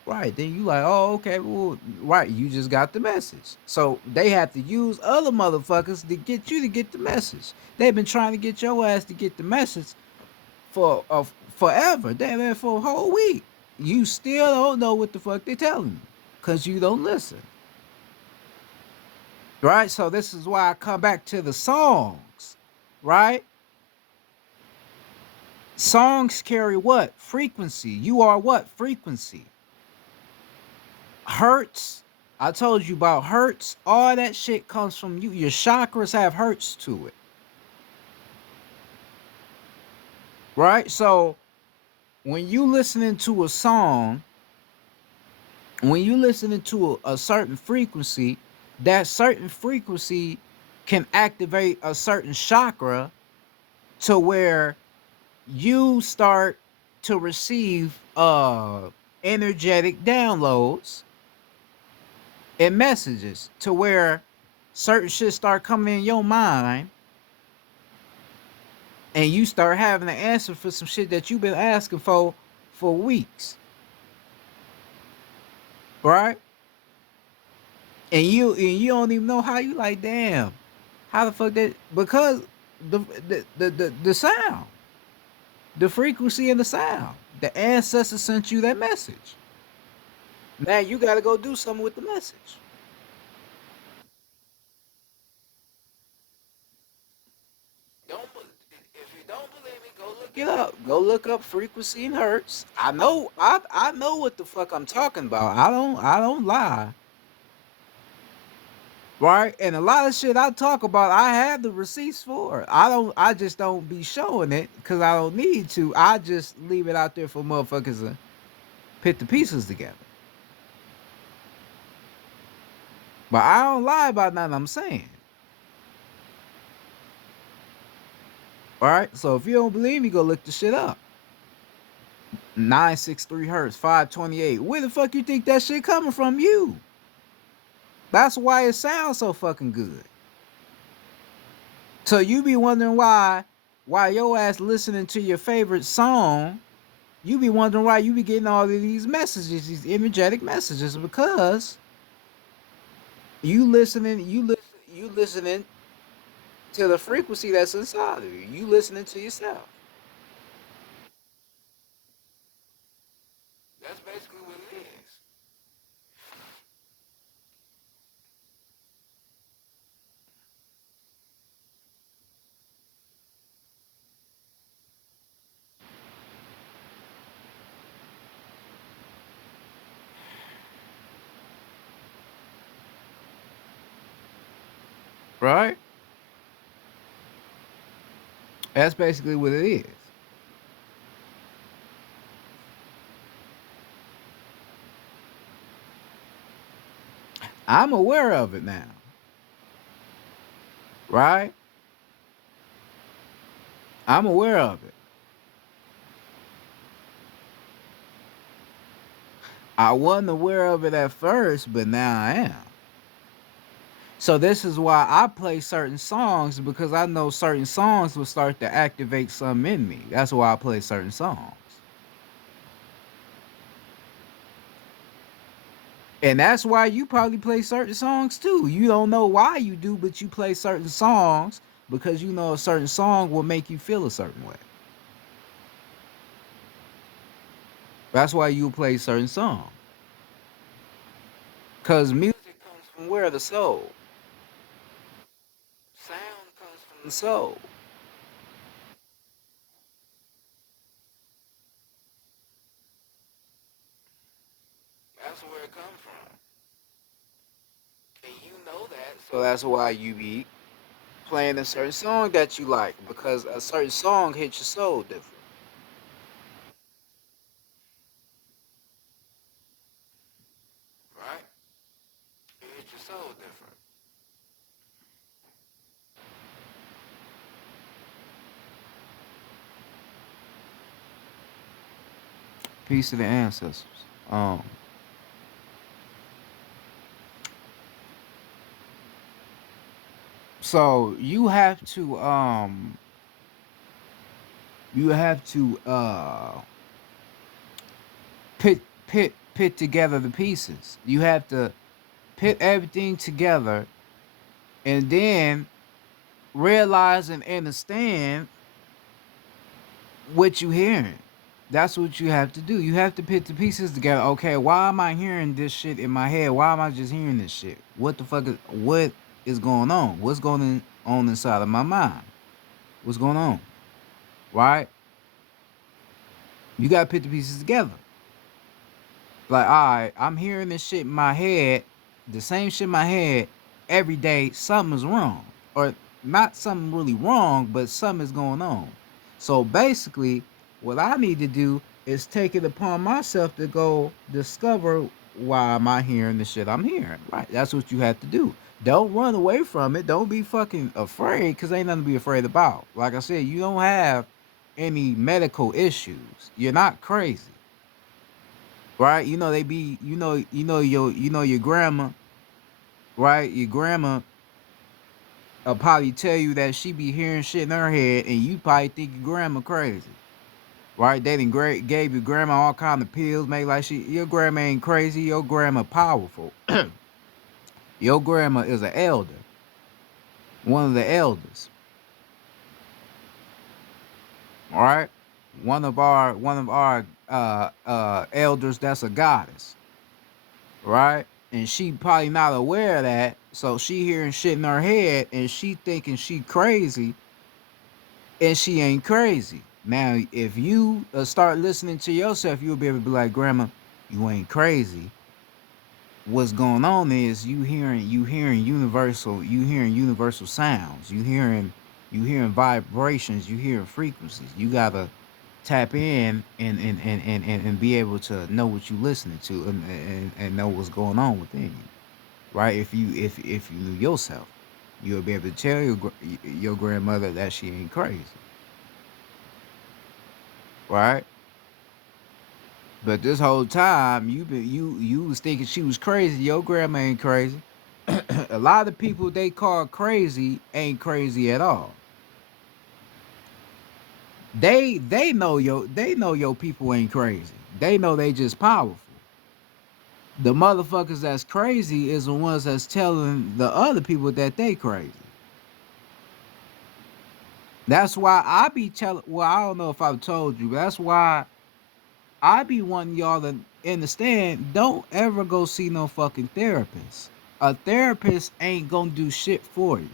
Right. Then you like, oh, okay, well, right, you just got the message. So they have to use other motherfuckers to get you to get the message. They've been trying to get your ass to get the message for forever. They've been for a whole week. You still don't know what the fuck they telling you. Cause you don't listen. Right? So this is why I come back to the songs. Right? Songs carry what? Frequency. You are what? Frequency. Hertz. I told you about hertz. All that shit comes from you. Your chakras have hertz to it. Right? So when you listening to a song, when you listening to a certain frequency, that certain frequency can activate a certain chakra to where you start to receive energetic downloads and messages to where certain shit start coming in your mind and you start having an answer for some shit that you've been asking for weeks. Right? And you don't even know how. You like, damn, how the fuck that, because the sound, the frequency and the sound. The ancestors sent you that message. Now you gotta go do something with the message. If you don't believe me, go look it up. Go look up frequency and hertz. I know what the fuck I'm talking about. I don't lie. Right? And a lot of shit I talk about, I have the receipts for. I just don't be showing it because I don't need to. I just leave it out there for motherfuckers to put the pieces together. But I don't lie about nothing I'm saying. All right. So if you don't believe me, go look the shit up. 963 hertz, 528. Where the fuck you think that shit coming from? You. That's why it sounds so fucking good. So you be wondering why your ass listening to your favorite song, you be wondering why you be getting all of these messages, these energetic messages, because you listening to the frequency that's inside of you. You listening to yourself. That's basically what it is. Right? That's basically what it is. I'm aware of it now. Right? I'm aware of it. I wasn't aware of it at first, but now I am. So this is why I play certain songs, because I know certain songs will start to activate something in me. That's why I play certain songs. And that's why you probably play certain songs too. You don't know why you do, but you play certain songs because you know a certain song will make you feel a certain way. That's why you play certain songs. Cause music comes from where? The soul. Sound comes from the soul. That's where it comes from. And you know that. So that's why you be playing a certain song that you like, because a certain song hits your soul different. Right? It hits your soul different. Peace to the ancestors. Um, so you have to pit put together the pieces. You have to put everything together and then realize and understand what you're hearing. That's what you have to do. You have to put the pieces together. Okay, why am I hearing this shit in my head? Why am I just hearing this shit? What is going on? What's going on inside of my mind? What's going on? Right? You gotta put the pieces together. Like, all right, I'm hearing this shit in my head, the same shit in my head every day. Something's wrong. Or not something really wrong, but something is going on. So basically, what I need to do is take it upon myself to go discover why am I hearing the shit I'm hearing. Right. That's what you have to do. Don't run away from it. Don't be fucking afraid, because ain't nothing to be afraid about. Like I said, you don't have any medical issues. You're not crazy. Right? You know they be your grandma, right? Your grandma will probably tell you that she be hearing shit in her head, and you probably think your grandma crazy. Right? They done gave your grandma all kind of pills, make like your grandma ain't crazy, your grandma powerful. Your grandma is an elder. One of the elders. All right? One of our elders that's a goddess. Right? And she probably not aware of that, so she hearing shit in her head and she thinking she crazy, and she ain't crazy. Now, if you start listening to yourself, you'll be able to be like, Grandma, you ain't crazy. What's going on is you hearing universal sounds. You hearing vibrations. You hearing frequencies. You gotta tap in and be able to know what you listening to, and know what's going on within you. Right? If you knew yourself, you'll be able to tell your grandmother that she ain't crazy. Right? But this whole time you was thinking she was crazy. Your grandma ain't crazy. A lot of people they call crazy ain't crazy at all. They know your people ain't crazy. They know they just powerful. The motherfuckers that's crazy is the ones that's telling the other people that they crazy. That's why I be telling. Well, I don't know if I've told you, but that's why I be wanting y'all to understand. Don't ever go see no fucking therapist. A therapist ain't gonna do shit for you.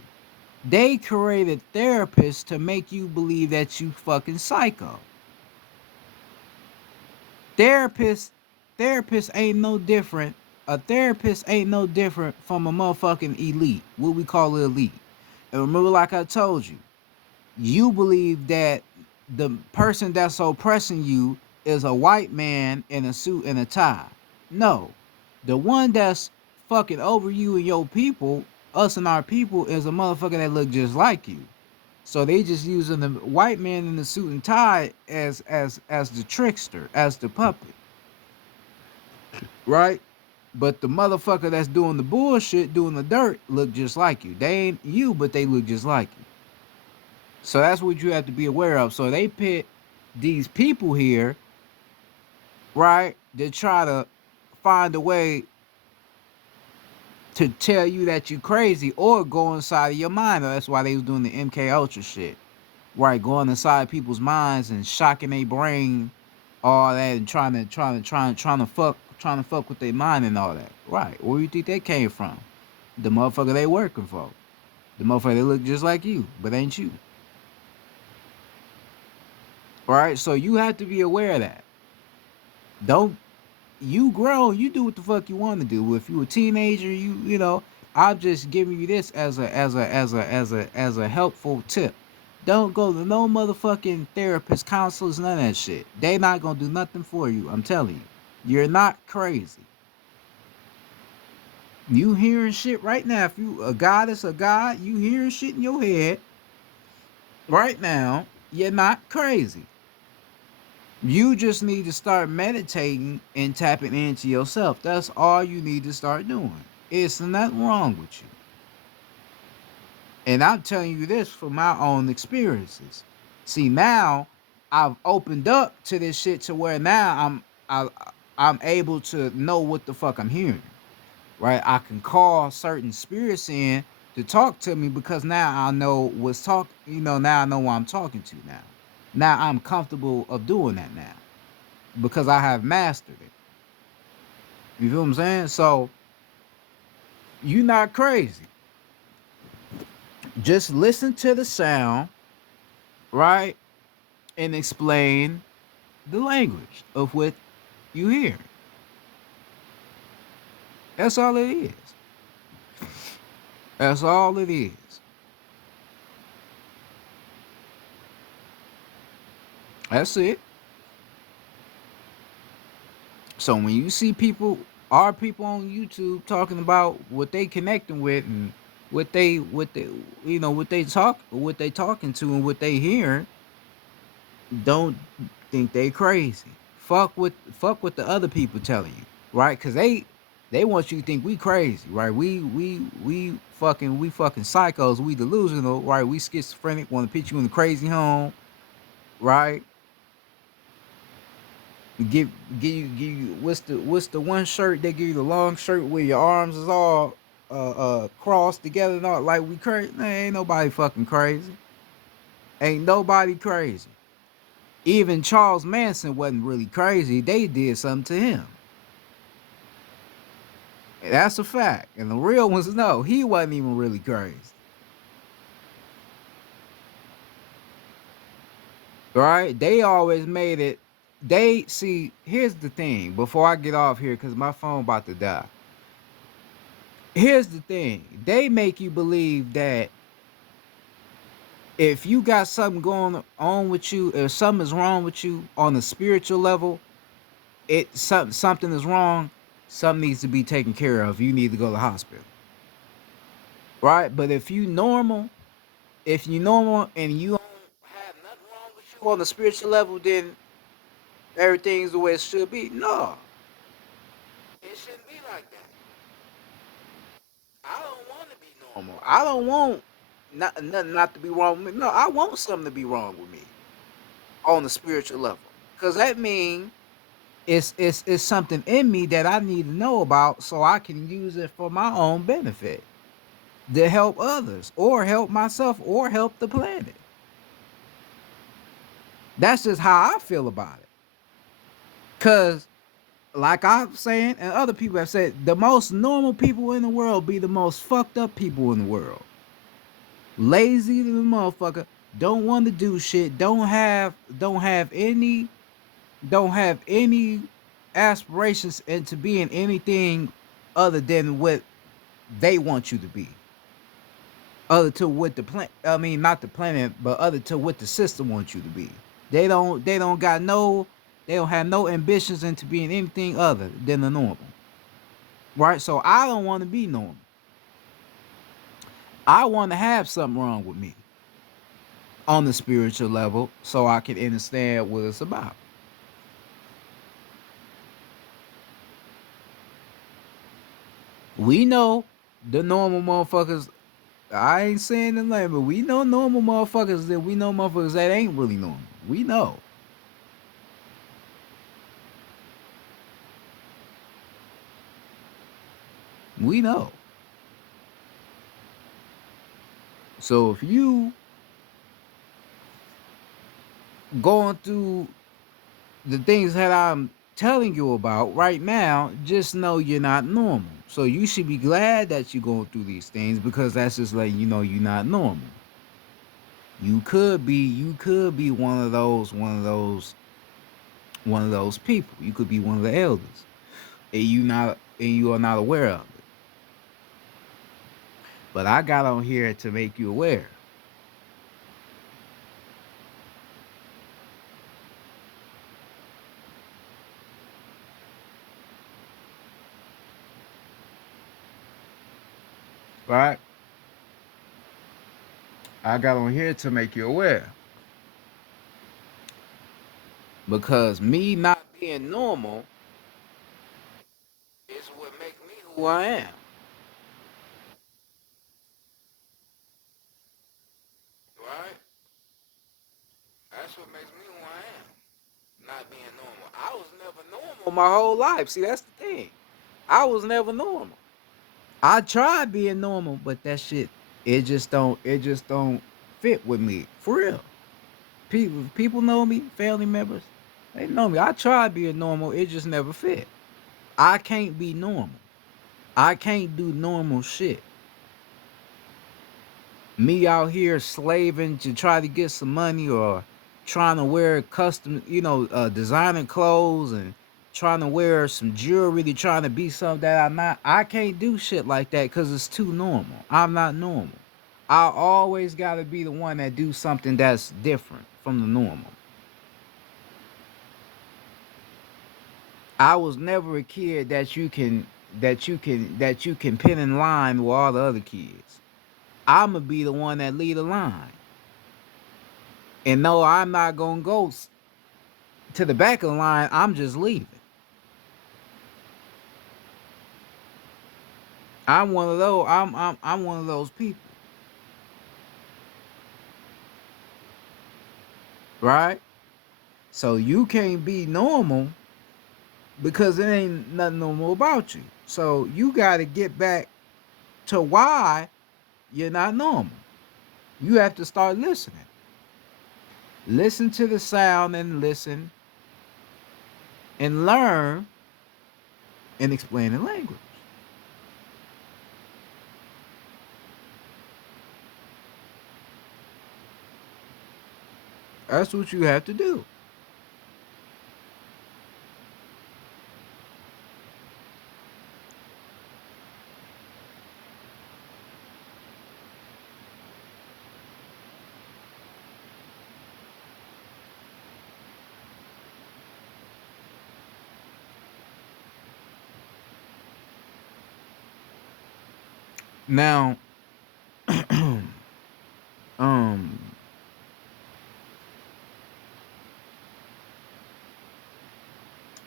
They created therapists to make you believe that you fucking psycho. Therapists, therapists ain't no different. A therapist ain't no different from a motherfucking elite. What we call it elite. And remember, like I told you, you believe that the person that's oppressing you is a white man in a suit and a tie. No. The one that's fucking over you and your people, us and our people, is a motherfucker that look just like you. So they just using the white man in the suit and tie as the trickster, as the puppet. Right? But the motherfucker that's doing the bullshit, doing the dirt, look just like you. They ain't you, but they look just like you. So that's what you have to be aware of. So they pit these people here, right, to try to find a way to tell you that you crazy or go inside of your mind. That's why they was doing the MK Ultra shit. Right, going inside people's minds and shocking their brain, all that, and trying to fuck with their mind and all that. Right. Where do you think they came from? The motherfucker they working for. The motherfucker that look just like you, but ain't you. Right? So you have to be aware of that. Don't you grown, you do what the fuck you want to do. If you a teenager, you know, I'm just giving you this as a helpful tip. Don't go to no motherfucking therapist, counselors, none of that shit. They not gonna do nothing for you. I'm telling you. You're not crazy. You hearing shit right now. If you a goddess, a god, you hearing shit in your head right now. You're not crazy. You just need to start meditating and tapping into yourself. That's all you need to start doing. It's nothing wrong with you. And I'm telling you this from my own experiences. See, now I've opened up to this shit to where now I'm able to know what the fuck I'm hearing, right? I can call certain spirits in to talk to me because now I know what's talk. Now I know what I'm talking to. Now I'm comfortable of doing that now because I have mastered it. You feel what I'm saying? So you're not crazy. Just listen to the sound, right, and explain the language of what you hear. That's all it is. That's all it is. That's it. So when you see our people on YouTube talking about what they connecting with and what they talking to and what they hearing, don't think they crazy. Fuck what the other people telling you, right? Because they want you to think we crazy, right? We fucking psychos. We delusional, right? We schizophrenic. Want to put you in the crazy home, right? Give give you what's the one shirt they give you, the long shirt where your arms is all crossed together and all like we crazy. Man, ain't nobody fucking crazy. Ain't nobody crazy. Even Charles Manson wasn't really crazy. They did something to him. That's a fact. And the real ones know he wasn't even really crazy. Right? They always made it. They see. Here's the thing. Before I get off here, because my phone about to die. Here's the thing. They make you believe that if you got something going on with you, if something is wrong with you on a spiritual level, something is wrong. Something needs to be taken care of. You need to go to the hospital, right? But if you normal and you don't have nothing wrong with you on the spiritual level, then everything's the way it should be. No, it shouldn't be like that. I don't want to be normal. I don't want nothing not to be wrong with me. No, I want something to be wrong with me on the spiritual level, because that means it's something in me that I need to know about so I can use it for my own benefit to help others or help myself or help the planet. That's just how I feel about it. Cause like I'm saying and other people have said, the most normal people in the world be the most fucked up people in the world. Lazy to the motherfucker, don't want to do shit, don't have any aspirations into being anything other than what they want you to be. Other to what the plan I mean not the planet, but other to what the system wants you to be. They don't have no ambitions into being anything other than the normal. Right? So I don't want to be normal. I want to have something wrong with me on the spiritual level so I can understand what it's about. We know the normal motherfuckers. I ain't saying the name, but we know normal motherfuckers that we know motherfuckers that ain't really normal. We know. We know. So if you going through the things that I'm telling you about right now, just know you're not normal. So you should be glad that you're going through these things because that's just letting you know you're not normal. You could be one of those people. You could be one of the elders, and you are not aware of it. But I got on here to make you aware, right? I got on here to make you aware because me not being normal is what makes me who I am, right? That's what makes me who I am. Not being normal. I was never normal normal my whole life. See, that's the thing. I was never normal. I tried being normal, but that shit, it just don't fit with me. For real. People know me, family members, they know me. I tried being normal, it just never fit. I can't be normal. I can't do normal shit. Me out here slaving to try to get some money, or trying to wear custom, designer clothes, and trying to wear some jewelry to trying to be something that I'm not. I can't do shit like that because it's too normal. I'm not normal. I always got to be the one that do something that's different from the normal. I was never a kid that you can pin in line with all the other kids. I'ma be the one that lead the line. And no, I'm not gonna go to the back of the line. I'm just leaving. I'm one of those. I'm one of those people, right? So you can't be normal because it ain't nothing normal about you. So you got to get back to why you're not normal. You have to start listening. Listen to the sound and listen and learn and explain the language. That's what you have to do. Now, um,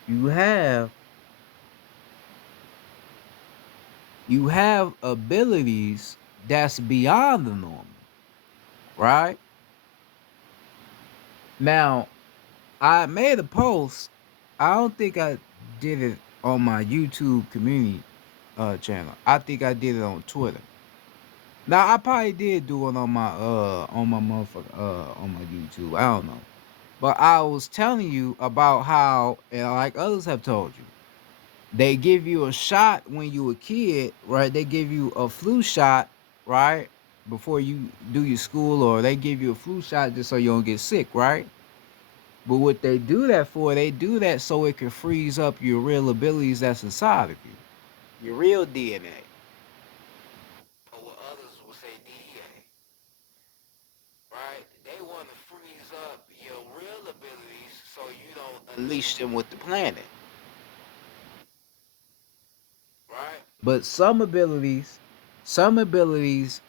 you have you have abilities that's beyond the normal, right? Now, I made a post. I don't think I did it on my YouTube community channel. I think I did it on Twitter. Now I probably did do it on my motherfucker on my YouTube. I don't know. But I was telling you about how, and like others have told you, they give you a shot when you a kid, right? They give you a flu shot, right? Before you do your school, or they give you a flu shot just so you don't get sick, right? But what they do that for, they do that so it can freeze up your real abilities that's inside of you, your real DNA, or what others will say DEA, right? They want to freeze up your real abilities so you don't unleash them with the planet, right? But some abilities, some abilities,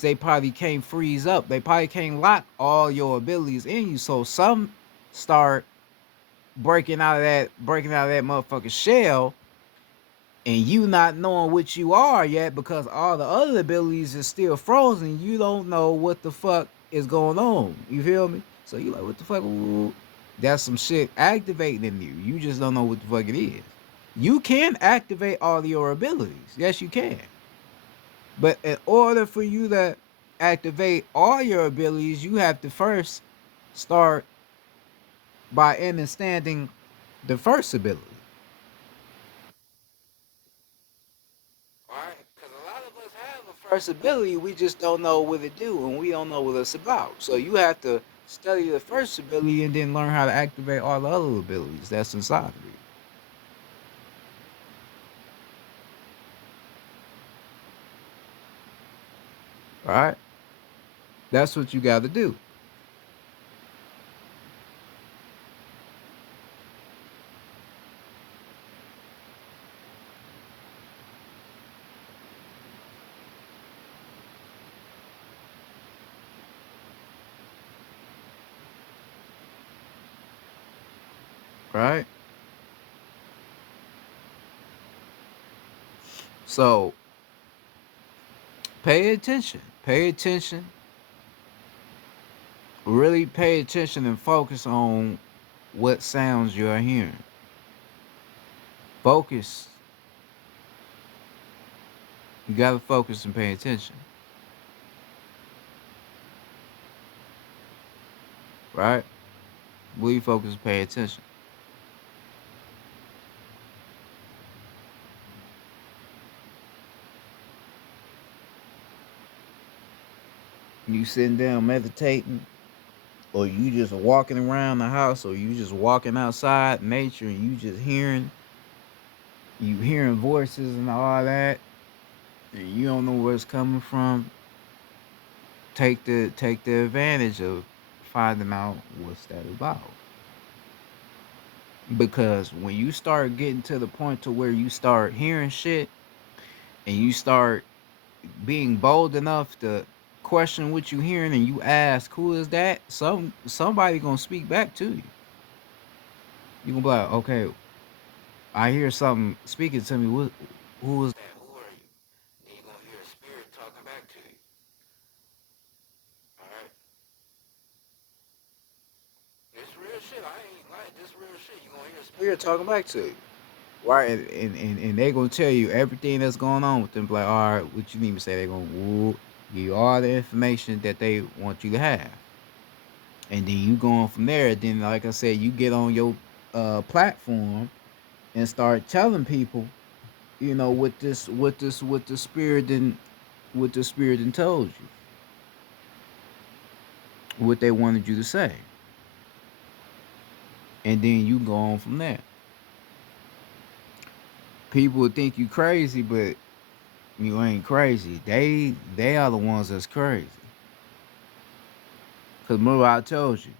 they probably can't freeze up. They probably can't lock all your abilities in you. So some start breaking out of that motherfucking shell, and you not knowing what you are yet because all the other abilities is still frozen. You don't know what the fuck is going on. You feel me? So you like, what the fuck? Ooh, that's some shit activating in you. You just don't know what the fuck it is. You can activate all your abilities. Yes, you can. But in order for you to activate all your abilities, you have to first start by understanding the first ability. Right? Because a lot of us have a first ability, we just don't know what it do, and we don't know what it's about. So you have to study the first ability and then learn how to activate all the other abilities that's inside of you. Right? That's what you got to do. Right? So pay attention. Pay attention. Really pay attention and focus on what sounds you're hearing. Focus. You gotta focus and pay attention, right? Will you focus and pay attention? You sitting down meditating, or you just walking around the house, or you just walking outside nature, and you just hearing voices and all that, and you don't know where it's coming from. Take the advantage of finding out what's that about. Because when you start getting to the point to where you start hearing shit and you start being bold enough to question what you hearing and you ask who is that, somebody gonna speak back to you. You gonna be like, okay, I hear something speaking to me. Who is that? Who are you? And you gonna hear a spirit talking back to you. All right, it's real shit. I ain't like this real shit. You gonna hear a spirit talking back to you. Right, and they gonna tell you everything that's going on with them. Like, all right, what you need to say? They gonna give you all the information that they want you to have, and then you go on from there. Then, like I said, you get on your platform and start telling people, what the spirit and what the spirit and told you, what they wanted you to say, and then you go on from there. People would think you crazy, but you ain't crazy. They are the ones that's crazy. Cause remember I told you,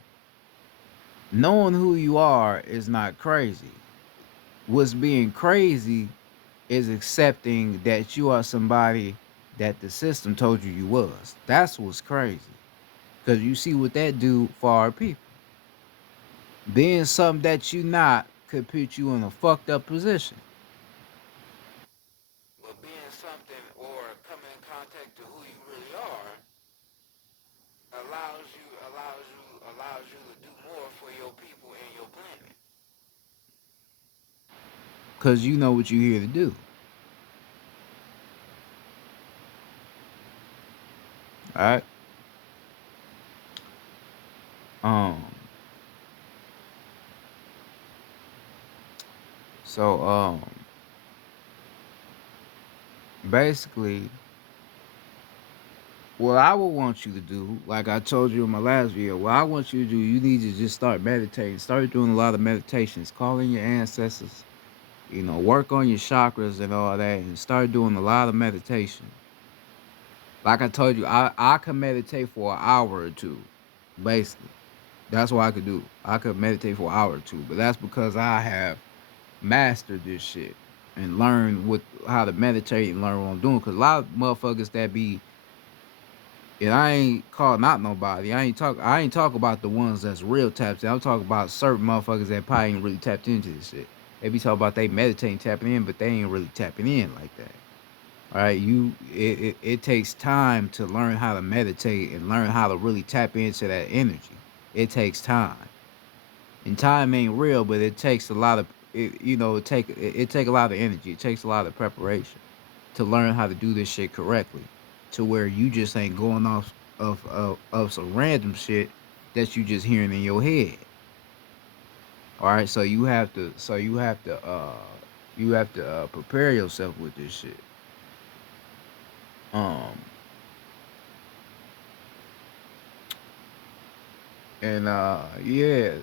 knowing who you are is not crazy. What's being crazy is accepting that you are somebody that the system told you was. That's what's crazy. Cause you see what that do for our people. Being something that you not could put you in a fucked up position. But being something or coming in contact to who you really are allows you to do more for your people and your planet. Cause you know what you're here to do. All right. Um. So basically, what I would want you to do, like I told you in my last video, what I want you to do, you need to just start meditating. Start doing a lot of meditations, calling your ancestors, work on your chakras and all that, and start doing a lot of meditation. Like I told you, I can meditate for an hour or two, basically. That's what I could do. I could meditate for an hour or two, but that's because I have mastered this shit and learned how to meditate and learn what I'm doing. Cause a lot of motherfuckers that be, and I ain't calling out nobody. I ain't talk about the ones that's real tapped in. I'm talking about certain motherfuckers that probably ain't really tapped into this shit. They be talking about they meditating, tapping in, but they ain't really tapping in like that. All right, it takes time to learn how to meditate and learn how to really tap into that energy. It takes time, and time ain't real, but it takes a lot of it take a lot of energy. It takes a lot of preparation to learn how to do this shit correctly, to where you just ain't going off of some random shit that you just hearing in your head. All right, so you have to prepare yourself with this shit. Um, and yeah,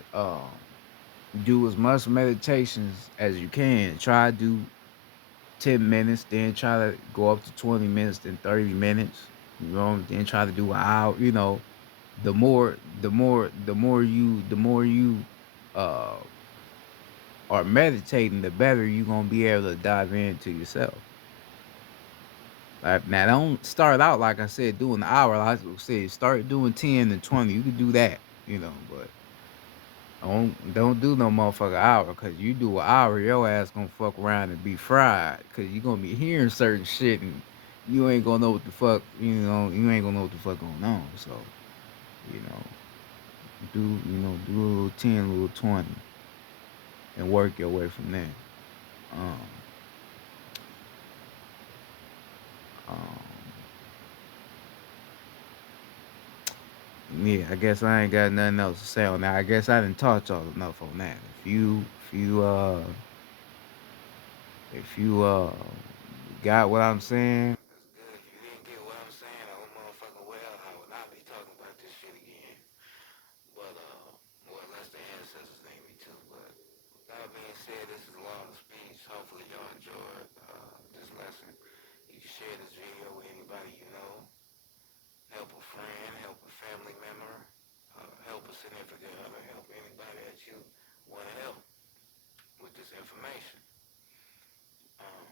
do as much meditations as you can. Try to do 10 minutes, then try to go up to 20 minutes, then 30 minutes. Then try to do an hour. The more you uh are meditating, the better you gonna be able to dive into yourself. Like, now, don't start out like I said doing an hour. Like I said, start doing 10 and 20. You can do that, but don't do no motherfucker hour, cause you do an hour, your ass gonna fuck around and be fried, cause you gonna be hearing certain shit and you ain't gonna know what the fuck, you ain't gonna know what the fuck going on. So, you know, do a little 10, a little 20, and work your way from there. Um, Yeah, I guess I ain't got nothing else to say on that. I guess I didn't taught y'all enough on that. If you got what I'm saying, that's good. If you didn't get what I'm saying, oh motherfucking well, I would not be talking about this shit again. But well, unless the ancestors name me too. But with that being said, this is Law of Speech. Hopefully y'all enjoyed this lesson. You can share this video with anybody you know. Help a friend, help a family member, help a significant other, help anybody that you want to help with this information. Um,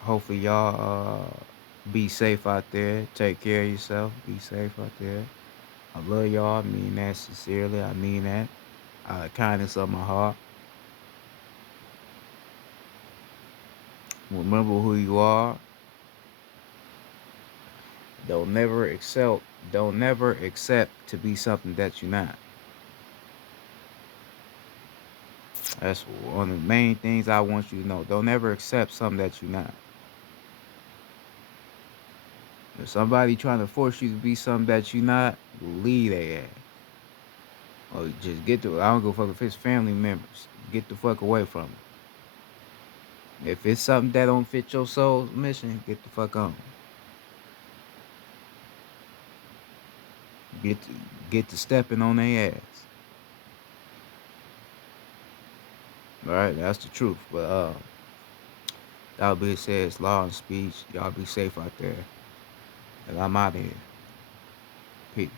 Hopefully y'all be safe out there. Take care of yourself. Be safe out there. I love y'all. I mean that sincerely. I mean that. Out of kindness of my heart. Remember who you are. Don't never accept. Don't never accept to be something that you're not. That's one of the main things I want you to know. Don't ever accept something that you're not. If somebody trying to force you to be something that you're not, leave their ass. Or just get the. I don't go fuck if it's family members. Get the fuck away from it. If it's something that don't fit your soul's mission, get the fuck on. Get to, get to stepping on their ass. All right, that's the truth. But that being said, it's Law and Speech. Y'all be safe out there. And I'm out of here. Peace.